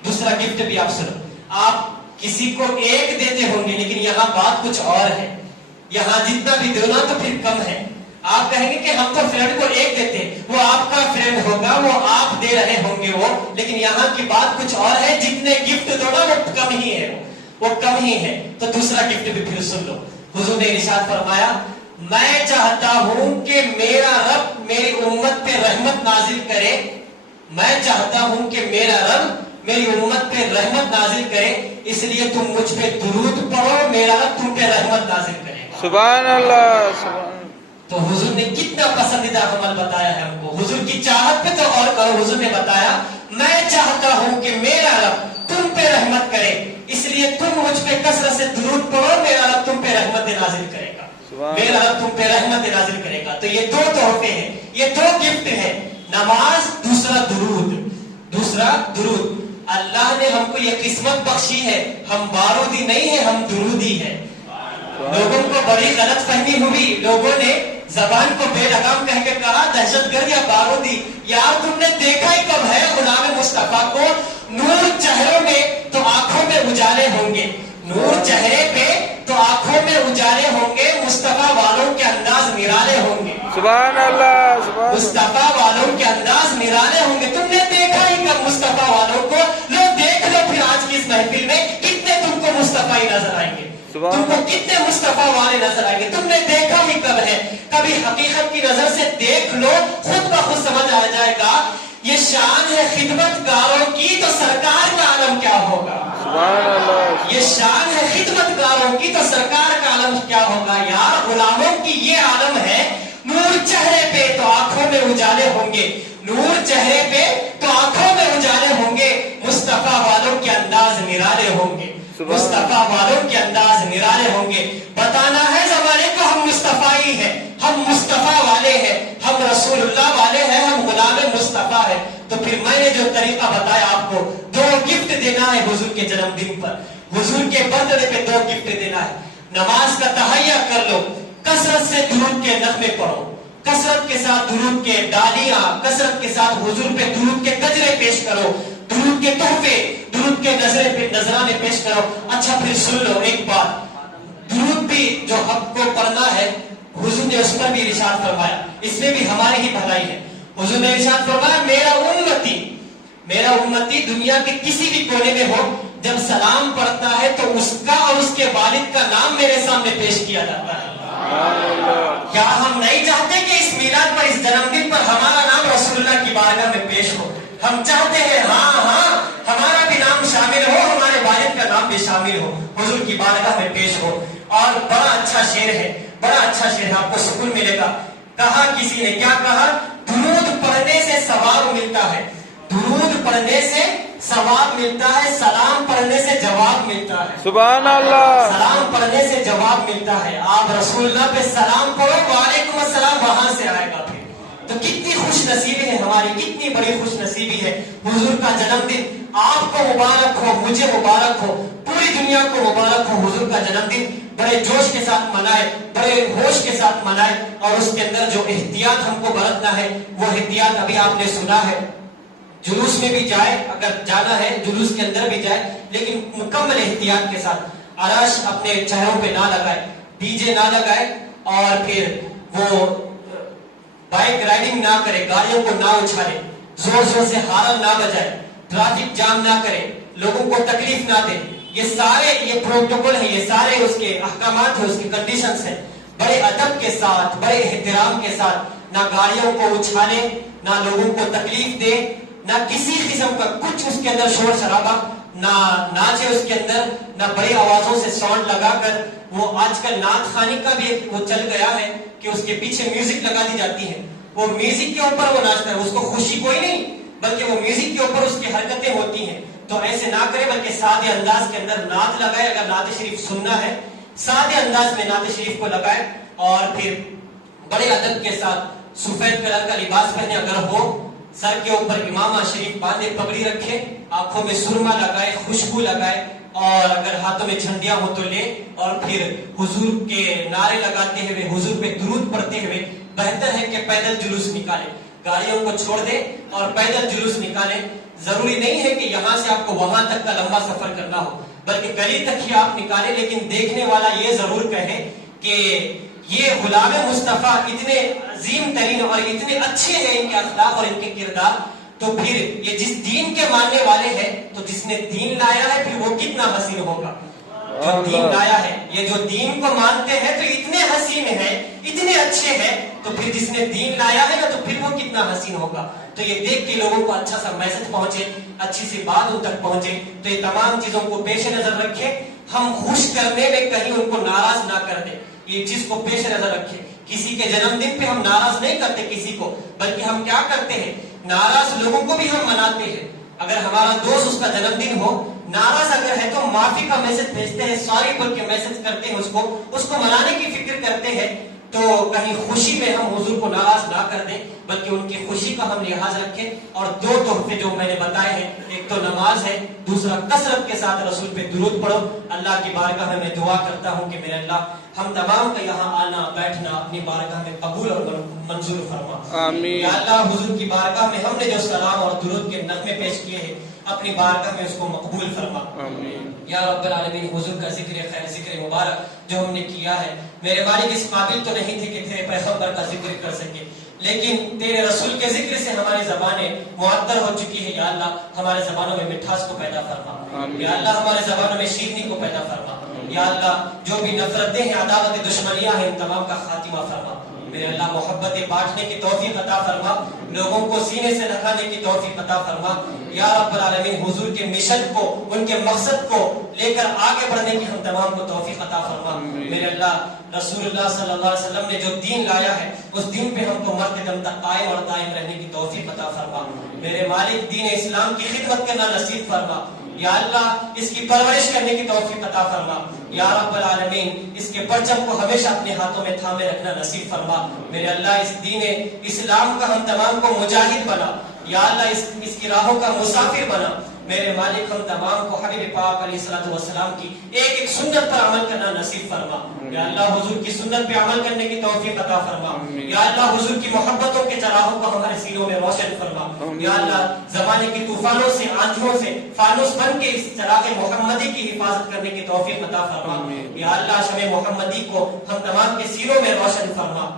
دوسرا گفٹ بھی آپ سنو. آپ کسی کو ایک دیتے ہوں گے لیکن یہاں بات کچھ اور ہے. یہاں جتنا بھی دینا تو پھر کم ہے. آپ کہیں گے کہ ہم تو فرینڈ کو ایک دیتے, وہ آپ کا فرینڈ ہوگا, وہ آپ دے رہے ہوں گے وہ, لیکن یہاں کی بات کچھ اور ہے. جتنے گفٹ دو نا وہ کم ہی ہے, وہ کم ہی ہے. تو دوسرا گفٹ بھی پھر سن لو. حضور نے ارشاد فرمایا میں چاہتا ہوں کہ میرا رب میری امت پہ رحمت نازل کرے, میں چاہتا ہوں کہ میرا رب میری امت پہ رحمت نازل کرے, اس لیے تم مجھ پہ درود پڑھو, میرا رب تم پہ رحمت نازل کرے. سبحان اللہ, سبحان. تو حضور نے کتنا پسندیدہ عمل بتایا ہے ہم کو. حضور کی چاہت پہ تو اور کرو. حضور نے بتایا میں چاہتا ہوں کہ میرا رب تم پہ رحمت کرے, اس لیے تم مجھ پہ کثرت سے درود پڑھو, میرا رب تم پہ رحمت نازل کرے گا, میرا رب تم پہ رحمت نازل کرے گا. تو یہ 2 تحفے ہیں, یہ 2 گفٹ ہیں, نماز, دوسرا درود. دوسرا درود. اللہ نے ہم کو یہ قسمت بخشی ہے, ہم بارودی نہیں ہیں, ہم درودی ہیں. لوگوں کو بڑی غلط فہمی ہوئی, لوگوں نے زبان کو بے لگام کہہ کے کہا دہشت گرد یا بارودی. یار تم نے دیکھا ہی کب ہے غلام مصطفیٰ کو؟ نور چہروں میں تو آنکھوں میں اجالے ہوں گے, نور چہرے پہ تو آنکھوں میں اجالے ہوں گے, مصطفیٰ والوں کے انداز نرالے ہوں گے. سبحان اللہ, سبحان. مصطفیٰ والوں کے انداز نرالے ہوں گے. تم نے دیکھا ہی کب مصطفیٰ والوں کو؟ لو دیکھ لو پھر آج کی اس محفل میں کتنے تم کو مصطفیٰ ہی نظر آئیں گے, تم کو کتنے مصطفیٰ والے نظر آئیں گے. تم نے دیکھا ہی کب ہے؟ کبھی حقیقت کی نظر سے دیکھ لو, خود بخود سمجھ آ جائے گا. یہ شان ہے خدمت گاروں کی, تو سرکار کا عالم کیا ہوگا. سبحان اللہ. یہ شان ہے خدمت گاروں کی, تو سرکار کا عالم کیا ہوگا. یار غلاموں کی یہ عالم ہے, نور چہرے پہ تو آنکھوں میں اجالے ہوں گے, نور چہرے پہ تو آنکھوں میں اجالے ہوں گے, مصطفیٰ والوں کے انداز نرالے ہوں گے, مصطفیٰ والوں کے انداز نرالے ہوں گے. بتانا ہے زمانے کو ہم مصطفیٰ ہی ہیں, ہم مصطفیٰ والے ہیں, ہم رسول اللہ والے ہیں, ہم غلام مصطفیٰ ہیں. تو پھر میں نے جو طریقہ بتایا آپ کو, 2 گفٹ دینا ہے حضور کے جنم دن پر, حضور کے برتھ ڈے پہ 2 گفٹ دینا ہے. نماز کا تہیہ کر لو, کثرت سے درود کے نغمے پڑھو, کثرت کے ساتھ درود کے ڈالیاں, کثرت کے ساتھ حضور پہ درود کے گجرے پیش کرو, درود کے تحفے, درود کے نذرانے پیش کرو. اچھا پھر سن لو ایک بات, درود بھی جو حق کو پڑھنا ہے حضور نے اس پر بھی ارشاد فرمایا, اس میں بھی ہماری ہی بھلائی ہے. حضور نے ارشاد فرمایا میرا امتی دنیا کے کسی بھی کونے میں ہو, جب سلام پڑھتا ہے تو اس کا اور اس کے والد کا نام میرے سامنے پیش کیا جاتا ہے. کیا ہم نہیں چاہتے کہ اس میلاد پر, اس جنم دن پر ہمارا نام رسول اللہ کی بارگاہ میں پیش ہو؟ ہم چاہتے ہیں ہاں ہمارا بھی نام شامل ہو, ہمارے والد کا نام بھی شامل ہو, حضور کی بارگاہ میں پیش ہو. اور بڑا اچھا شعر ہے, بڑا اچھا شعر ہے, آپ کو سکون ملے گا. کہا کسی نے, کیا کہا, درود پڑھنے سے ثواب ملتا ہے, درود پڑھنے سے ثواب ملتا ہے, سلام پڑھنے سے جواب ملتا ہے. سبحان اللہ. سلام پڑھنے سے جواب ملتا ہے. آپ رسول اللہ پہ سلام پڑھو, وعلیکم السلام, وہاں سے آئے گا. پھر تو کتنی خوش نصیبی ہے ہماری، کتنی بڑی خوش نصیبی ہے. حضور کا جنم دن آپ کو مبارک ہو، مجھے مبارک ہو، پوری دنیا کو مبارک ہو. حضور کا جنم دن بڑے جوش کے ساتھ منائے، بڑے ہوش کے ساتھ منائے، اور اس کے اندر جو احتیاط ہم کو برتنا ہے وہ احتیاط ابھی آپ نے سنا ہے. جلوس میں بھی جائے، اگر جانا ہے جلوس کے اندر بھی جائے، لیکن مکمل احتیاط کے ساتھ. آرش اپنے چہروں پہ نہ لگائے، ڈی جے نہ لگائے، اور پھر وہ بائک رائڈنگ نہ کرے، گاڑیوں کو نہ اچھالے، زور زور سے ہارن نہ بجائے، ٹریفک جام نہ کرے، لوگوں کو تکلیف نہ دے. یہ پروٹوکول ہے، یہ سارے اس کے احکامات ہیں، اس کے کنڈیشنز ہیں. بڑے ادب کے ساتھ، بڑے احترام کے ساتھ، نہ گاڑیوں کو اچھالے، نہ لوگوں کو تکلیف دے، نہ کسی قسم کا کچھ اس کے اندر شور شرابہ، نہ ناچے اس کے اندر، نہ بڑی آوازوں سے ساؤنڈ لگا کر. وہ آج کل نعت خوانی کا بھی وہ چل گیا ہے کہ اس کے پیچھے میوزک لگا دی جاتی ہے، وہ میوزک کے اوپر وہ ناچتا ہے، اس کو خوشی کوئی نہیں، بلکہ وہ میوزک کے اوپر اس کی حرکتیں ہوتی ہیں. تو ایسے نہ کرے، بلکہ سادے انداز کے اندر نعت لگائے. اگر نعت شریف سننا ہے سادے انداز میں نعت شریف کو لگائے، اور پھر بڑے ادب کے ساتھ سفید کلر کا لباس پہنے، اگر ہو سر کے اوپر امامہ شریف باندھے، پگڑی رکھے، آنکھوں میں سرما لگائے، خوشبو لگائے، اور اگر ہاتھوں میں جھنڈیاں ہو تو لے، اور پھر حضور کے نعرے لگاتے ہوئے، حضور پہ درود پڑھتے ہوئے. بہتر ہے کہ پیدل جلوس نکالے، گاڑیوں کو چھوڑ دے اور پیدل جلوس نکالے. ضروری نہیں ہے کہ یہاں سے آپ کو وہاں تک کا لمبا سفر کرنا ہو، بلکہ گلی تک ہی آپ نکالے. لیکن دیکھنے والا یہ ضرور کہے کہ یہ غلام مصطفیٰ اتنے عظیم ترین اور اتنے اچھے ہیں ان کے اخلاق اور ان کے کردار، تو پھر یہ جس دین کے ماننے والے ہیں، تو جس نے دین لایا ہے پھر وہ کتنا حسین ہوگا. جو دین لایا ہے، یہ جو دین کو مانتے ہیں تو اتنے حسین ہیں، اتنے اچھے ہیں، تو پھر جس نے دین لایا ہے نا تو پھر وہ کتنا حسین ہوگا. تو یہ دیکھ کے لوگوں کو اچھا سا میسج پہنچے، اچھی سی بات ان تک پہنچے. تو یہ تمام چیزوں کو پیش نظر رکھے، ہم خوش کرنے میں کہیں ان کو ناراض نہ کر دیں. یہ چیز کو پیش نظر رکھے. کسی کے جنم دن پہ ہم ناراض نہیں کرتے کسی کو، بلکہ ہم کیا کرتے ہیں، ناراض لوگوں کو بھی ہم مناتے ہیں. اگر ہمارا دوست اس کا جنم دن ہو، ناراض اگر ہے تو معافی کا میسج بھیجتے ہیں، سوری بول کے میسج کرتے ہیں، اس کو منانے کی فکر کرتے ہیں. تو کہیں خوشی میں ہم حضور کو ناراض نہ کر دیں، بلکہ ان کی خوشی کا ہم لحاظ رکھیں. اور دو تحفے جو میں نے بتائے ہیں، ایک تو نماز ہے، دوسرا کثرت کے ساتھ رسول پہ درود پڑھو. اللہ کی بارگاہ میں دعا کرتا ہوں کہ میرے اللہ ہم تمام کا یہاں آنا بیٹھنا اپنی بارگاہ میں قبول اور منظور فرما. آمین. یا اللہ حضور کی بارگاہ میں ہم نے جو سلام اور درود کے نغمے پیش کیے ہیں، اپنی بارگاہ میں اس کو مقبول فرما. آمین. یا رب العالمین، حضور کا ذکر خیر، ذکر مبارک جو ہم نے کیا ہے، میرے مالک اس قابل تو نہیں تھے کہ تیرے پیغمبر کا ذکر کر سکے، لیکن تیرے رسول کے ذکر سے ہماری زبانیں معطر ہو چکی ہے. یا اللہ ہمارے زبانوں میں مٹھاس کو پیدا فرما. یا اللہ ہمارے زبانوں میں شیرینی کو پیدا فرما. یا اللہ جو بھی نفرتیں ہیں، عداوت، دشمنیاں ہیں، ان تمام کا خاتمہ فرما. میرے اللہ محبتیں بانٹنے کی توفیق عطا فرما، لوگوں کو سینے سے لگانے کی توفیق عطا فرما. یا رب العالمین حضور کے مشن کو، ان کے مقصد کو لے کر آگے بڑھنے کی ہم تمام کو توفیق عطا فرما. میرے اللہ رسول اللہ صلی اللہ علیہ وسلم نے جو دین لایا ہے، اس دین پہ ہم کو مرتے دم تک قائم اور دائم رہنے کی توفیق عطا فرما. میرے مالک دین اسلام کی خدمت کرنا نصیب فرما. یا اللہ اس کی پرورش کرنے کی توفیق عطا فرما. یا رب العالمین اس کے پرچم کو ہمیشہ اپنے ہاتھوں میں تھامے رکھنا نصیب فرما. میرے اللہ اس دین اسلام کا ہم تمام کو مجاہد بنا. یا اللہ اس کی راہوں کا مسافر بنا. میرے مالک ہم تمام کو حبیب پاک علیہ الصلوۃ والسلام کی ایک ایک سنت پر عمل کرنا نصیب فرما. یا اللہ حضور کی سنت پہ عمل کرنے کی توفیق عطا فرما. یا اللہ حضور کی محبتوں کے چراغوں کو ہمارے سینوں میں روشن فرما. یا اللہ زمانے کی طوفانوں سے، آندھیوں سے فانوس بن کے اس چراغ محمدی کی حفاظت کرنے کی توفیق عطا فرما. یا اللہ شمع محمدی کو ہم تمام کے سینوں میں روشن فرما.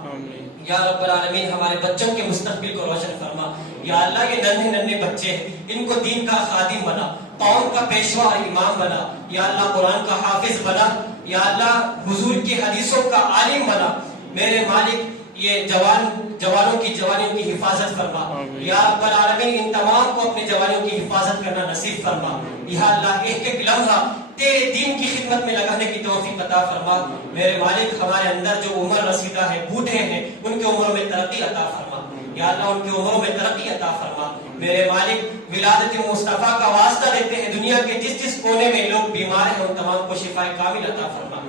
یا رب العالمین ہمارے بچوں کے مستقبل کو روشن فرما. یا اللہ یہ ننھے ننھے بچے ہیں، ان کو دین کا خادم بنا، قوم کا پیشوا اور امام بنا. یا اللہ قرآن کا حافظ بنا. یا اللہ حضور کی حدیثوں کا عالم بنا. میرے مالک یہ جوانوں کی جوانیوں کی حفاظت فرما. یا رب العالمین ان تمام کو اپنے جوانیوں کی حفاظت کرنا نصیب فرما. یا اللہ ایک ایک لمحہ تیرے دین کی خدمت میں لگانے کی توفیق عطا فرما. میرے مالک ہمارے اندر جو عمر رسیدہ ہے، بوڑھے ہیں، ان کی عمروں میں ترقی عطا فرما. یا اللہ ان کی عمروں میں ترقی عطا فرما. میرے مالک ولادت مصطفیٰ کا واسطہ دیتے ہیں، دنیا کے جس جس کونے میں لوگ بیمار ہیں ان تمام کو شفا کامل عطا فرما.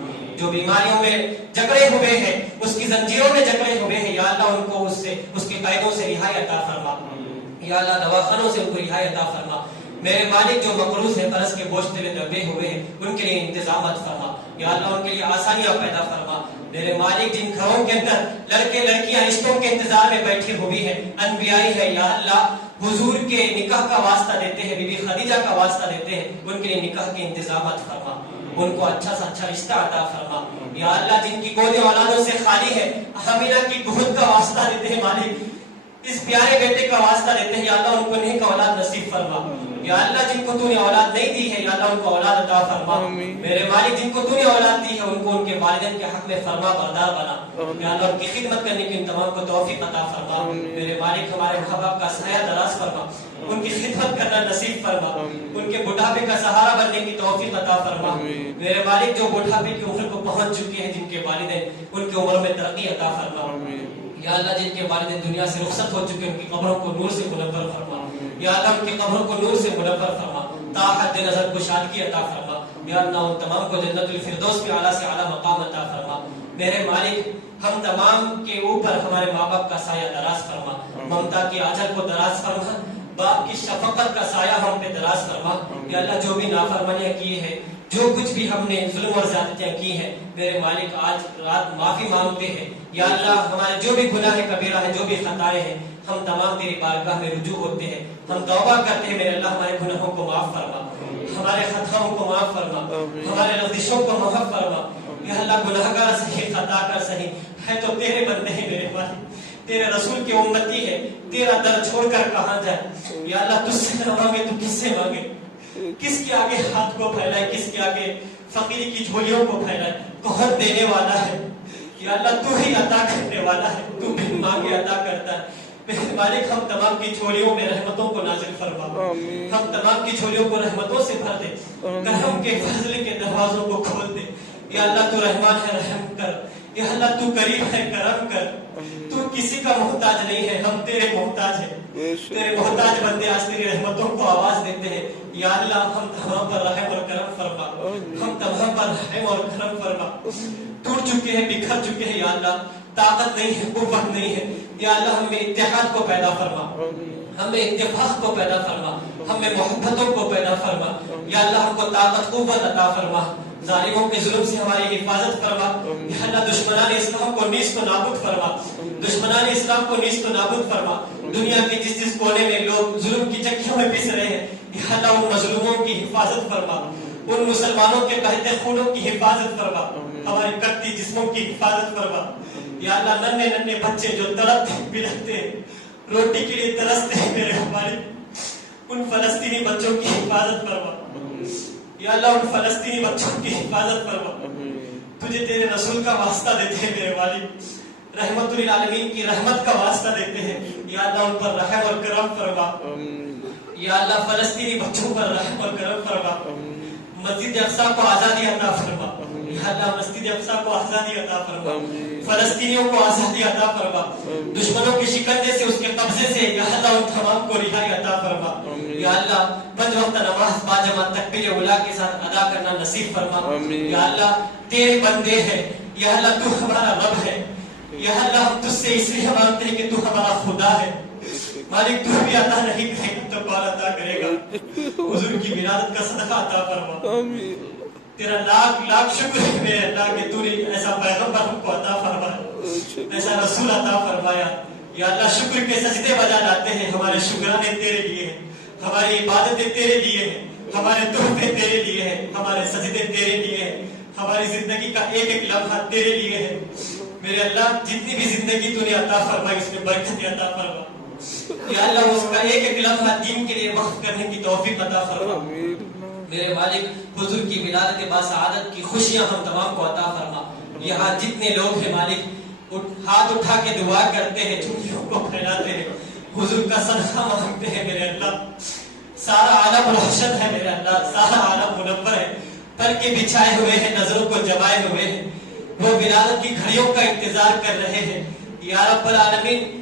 جو بیماریوں میں جکڑے ہوئے ہیں، اس کی زنجیروں میں جکڑے ہوئے ہیں، یا اللہ ان کو اس کے قیدوں سے رہائی عطا فرما، یا اللہ دواخانوں سے ان کو رہائی عطا فرما۔ میرے مالک جو مقروض ہے، قرض کے بوجھ تلے دبے ہوئے ہیں، ان کے لیے انتظامات فرما، یا اللہ ان کے لیے آسانیاں پیدا فرما۔ میرے مالک جن گھروں کے اندر لڑکے لڑکیاں رشتوں کے انتظار میں بیٹھے ہوئے ہیں، انبیائی ہے، یا اللہ حضور کے نکاح کا واسطہ دیتے ہیں، بی بی خدیجہ کا واسطہ دیتے ہیں، ان کے لیے نکاح کے انتظامات فرما، ان کو اچھا سا اچھا رشتہ عطا فرما۔ یا اللہ جن کی گودیں اولادوں سے خالی ہے، حاملہ کی گود کا واسطہ دیتے ہیں مالک، اس پیارے بیٹے کا واسطہ دیتے ہیں، یا اللہ ان کو نیک اولاد نصیب فرما۔ یا اللہ جن کو تو نے اولاد نہیں دی ہے، یا اللہ ان کو اولاد عطا فرما۔ میرے مالک جن کو تو نے اولاد دی ہے، ان کو ان کے والدین کے حق میں فرما بردار بنا، یا اللہ ان کی خدمت کرنے کی ان تمام کو توفیق عطا فرما۔ میرے مالک ہمارے ماں باپ کا سایہ دراز فرما، ان کی خدمت کرنا نصیب فرما، ان کے بڑھاپے کا سہارا بننے کی توفیق عطا فرما۔ میرے مالک جو بڑھاپے کی عمر کو پہنچ چکے ہیں، جن کے والدین ان کی عمر میں ترقی عطا فرما۔ یا اللہ جن کے والدین دنیا سے رخصت ہو چکے، ان کی قبروں کو نور سے منور فرما، یا اللہ ان کی قبروں کو نور سے منور فرما، تا حد نظر کشادگی عطا فرما، یا اللہ ان تمام کو جنت الفردوس میں اعلیٰ سے اعلیٰ مقام عطا فرما۔ میرے مالک ہم تمام کے اوپر ہمارے ماں باپ کا سایہ دراز فرما، ممتا کی آنچل کو دراز فرما، باپ کی شفقت کا سایہ ہم پہ دراز فرما۔ یا اللہ جو بھی نافرمانیاں کی ہے، جو کچھ بھی ہم نے ظلم اور زیادتیاں کی ہیں، میرے مالک آج رات معافی مانگتے ہیں، یا اللہ ہمارے جو بھی گناہ کبیرہ ہے، جو بھی خطائیں ہیں، ہم تمام تیری بارگاہ میں رجوع ہوتے ہیں، ہم توبہ کرتے ہیں، میرے اللہ ہمارے گناہوں کو معاف فرما، ہمارے خطاؤں کو معاف فرما، ہمارے لغزشوں کو معاف فرما۔ یا اللہ گناہگار صحیح، خطا کر صحیح ہے تو تیرے بندے ہیں میرے مالک، تیرے رسول کی امتی ہے، تیرا در چھوڑ کر کہاں جائے؟ یا اللہ تجھ سے نہ مانگے تو کس سے مانگے؟ کس کے آگے ہاتھ کو پھیلائے، کس کے آگے فقیری کی جھولیوں کو پھیلائے؟ کون دینے والا ہے؟ یا اللہ تو ہی عطا کرنے والا ہے، تو بھی مانگے عطا کرتا ہے۔ میرے مالک ہم تمام کی جھولیوں میں رحمتوں کو نازل فرما، ہم تمام کی جھولیوں کو رحمتوں سے بھر دے، کرم کے فضل کے دروازوں کو کھول دے۔ یا اللہ تو رحمان ہے، رحم کر، یا اللہ تو کریم ہے، کرم کر، تو کسی کا محتاج نہیں ہے، ہم تیرے محتاج ہیں، تیرے محتاج بندے آج تیری رحمتوں کو آواز دیتے ہیں۔ یا اللہ ہم تمام پر رحم اور کرم فرما، ہم تمام پر رحم اور کرم فرما۔ ٹوٹ چکے ہیں، بکھر چکے ہیں، یا اللہ طاقت نہیں ہے، قوت نہیں ہے، یا اللہ ہم میں اتحاد کو پیدا فرما، ہم میں اتفاق کو پیدا فرما، ہم میں محبتوں کو پیدا فرما۔ یا اللہ ہم کو طاقت قوت عطا فرما، ظالموں کے ظلم سے ہماری حفاظت فرما۔ یا اللہ دشمنان اسلام کو نیست و نابود فرما، دشمنان اسلام کو نیست و نابود فرما۔ دنیا کے جس کونے میں لوگ ظلم کی چکیوں میں پس رہے ہیں، یا اللہ ان مظلوموں کی حفاظت فرما، ان مسلمانوں کے بہتے خونوں کی حفاظت فرما، ہماری کٹتی جسموں کی حفاظت فرما۔ یا اللہ ننھے ننھے بچے جو تڑپتے بلکتے روٹی کے لیے ترستے ہیں، میرے ہمارے ان فلسطینی بچوں کی حفاظت فرما۔ یا اللہ ان فلسطینی بچوں کی حفاظت فرما، تجھے تیرے رسول کا واسطہ دیتے ہیں میرے والد، رحمت للعالمین کی رحمت کا واسطہ دیتے ہیں۔ یا اللہ ان پر رحم اور کرم فرما، یا اللہ فلسطینی بچوں پر رحم اور کرم فرما، مسجد اقصی کو آزادی عطا فرما، یا اللہ مسجد اقصی کو آزادی عطا فرما، فلسطینیوں کو آزادی عطا فرما، دشمنوں کے شکنجے سے، اس کے قبضے سے، یا اللہ ان تمام کو رہائی عطا فرما۔ یا اللہ 5 وقت نماز باجماعت تکبیر اولیٰ کے ساتھ ادا کرنا نصیب فرما۔ یا اللہ تیرے بندے ہیں، یا اللہ تو ہمارا رب ہے، یا اللہ ہم تجھ سے اس لیے مانگتے ہیں کہ تو ہمارا خدا ہے، مالک تو بھی عطا نہیں کرے گا تو کون عطا کرے گا؟ حضور کی ولادت کا صدقہ عطا فرما، تیرا لاکھ لاکھ شکر ہے میرے اللہ کہ تو نے ایسا پیغمبر ہم کو عطا فرمایا، ایسا رسول عطا فرمایا۔ یا اللہ شکر کے سجدے بجا لاتے ہیں، ہمارے شکرانے تیرے لیے ہیں، ہماری عبادتیں تیرے لیے ہیں، ہمارے تحفے تیرے لیے ہیں، ہمارے سجدے تیرے لیے ہیں، ہماری زندگی کا ایک ایک لمحہ تیرے لیے ہے۔ میرے اللہ جتنی بھی زندگی تو نے عطا فرمائی اس میں برکت عطا فرما، یا اللہ اس کا ایک ایک لمحہ دین کے لیے وقف کرنے کی توفیق عطا فرما۔ میرے مالک حضور کی ولادت باسعادت کی خوشیاں ہم تمام کو عطا فرما۔ یہاں جتنے لوگ ہیں مالک ہاتھ اٹھا کے دعا کرتے ہیں، چٹیوں کو پھیلاتے ہیں، حضور کا صدقہ مانگتے ہیں میرے اللہ، سارا عالم روشن ہے میرے اللہ، سارا عالم منور ہے، پر کے بچھائے ہوئے ہیں، نظروں کو جمائے ہوئے ہیں، وہ ولادت کی گھڑیوں کا انتظار کر رہے ہیں۔ یا رب العالمین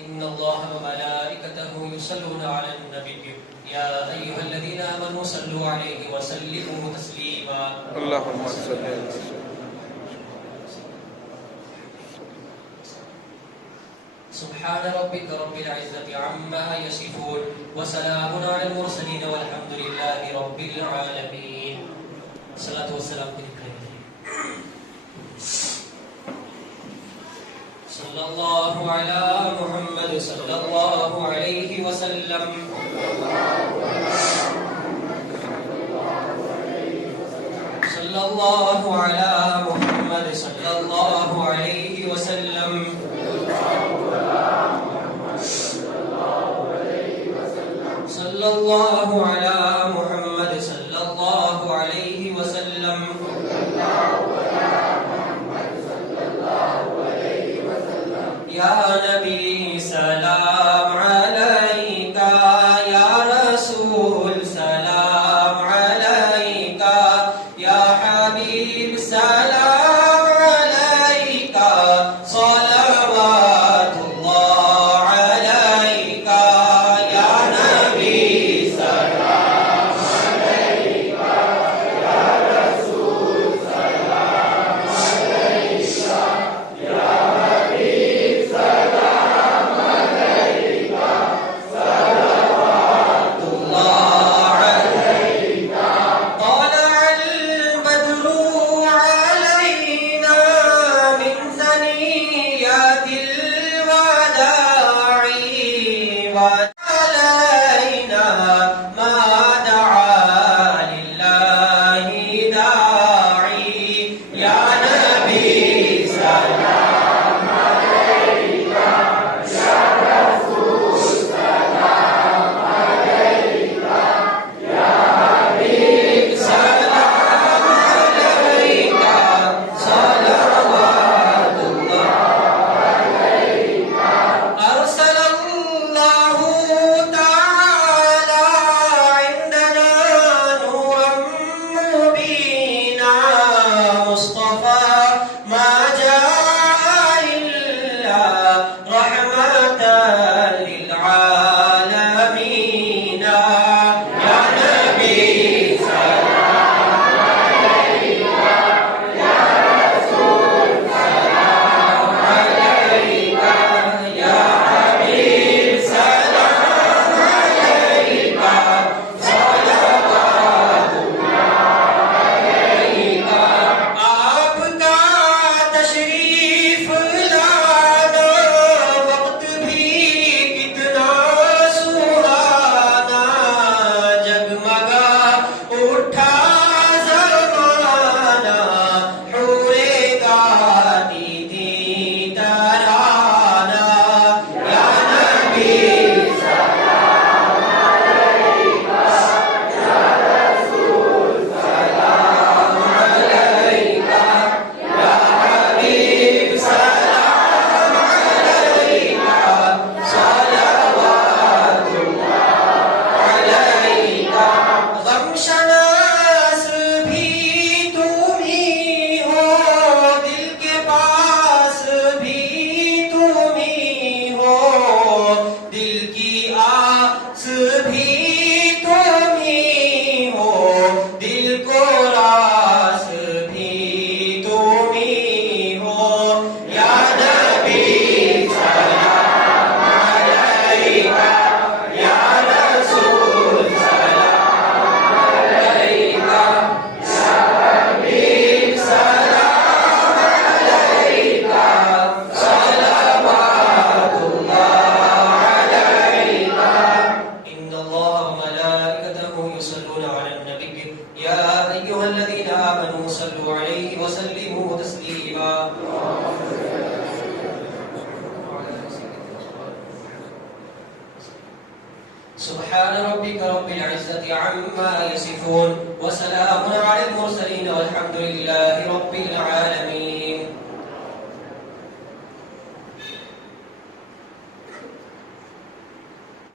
إن الله وملائكته يصلون على النبي يا أيها الذين آمنوا صلوا عليه وسلموا تسليما اللهم صل على سبحان ربك رب العزة عما يصفون وسلام على المرسلين والحمد لله رب العالمين. صلاة والسلام صلى الله على محمد صلى الله عليه وسلم. صلى الله على محمد صلى الله عليه وسلم. صلى الله على محمد صلى الله عليه وسلم. يا نبي سلام عليك يا رسول سلام عليك يا حبيب سلام عليك صلوات الله عليك يا نبي سلام عليك يا رسول سلام عليك يا حبيب سلام عليك صلوات الله عليك. طلع البدر علينا من ثنيات الوداع وعلينا ما دعا لله داعي يا نبي سلام عليك يا رسول سلام عليك يا حبيب سلام عليك صلوات الله عليك. أرسل الله تعالى عندنا نورا مبينا مصطفى ما جاء إلا رحمة للعالمين يا نبي سلام عليك يا رسول سلام عليك يا حبيب سلام عليك صلوات الله عليك. آپ کا تشریف لانا وقت بھی کتنا سہانا جگمگا اٹھا زمانہ حورے گاتی تھی ترانہ یا نبی سلام عليك يا رسول سلام عليك يا حبيب سلام عليك صلوات الله عليك. غم شناس بھی تم ہی ہو دل کے پاس بھی تم ہی ہو دل کی آس بھی تم ہی ہو دل کو راس بھی تم ہی ہو یا نبی سلام عليك يا رسول سلام عليك يا حبيب سلام عليك صلوات الله عليك. إن الله وملائكته يصلون على النبي يا أيها الذين آمنوا صلوا عليه وسلموا تسليما. سبحان ربك رب العزة عما يصفون وسلام على المرسلين والحمد لله رب العالمين.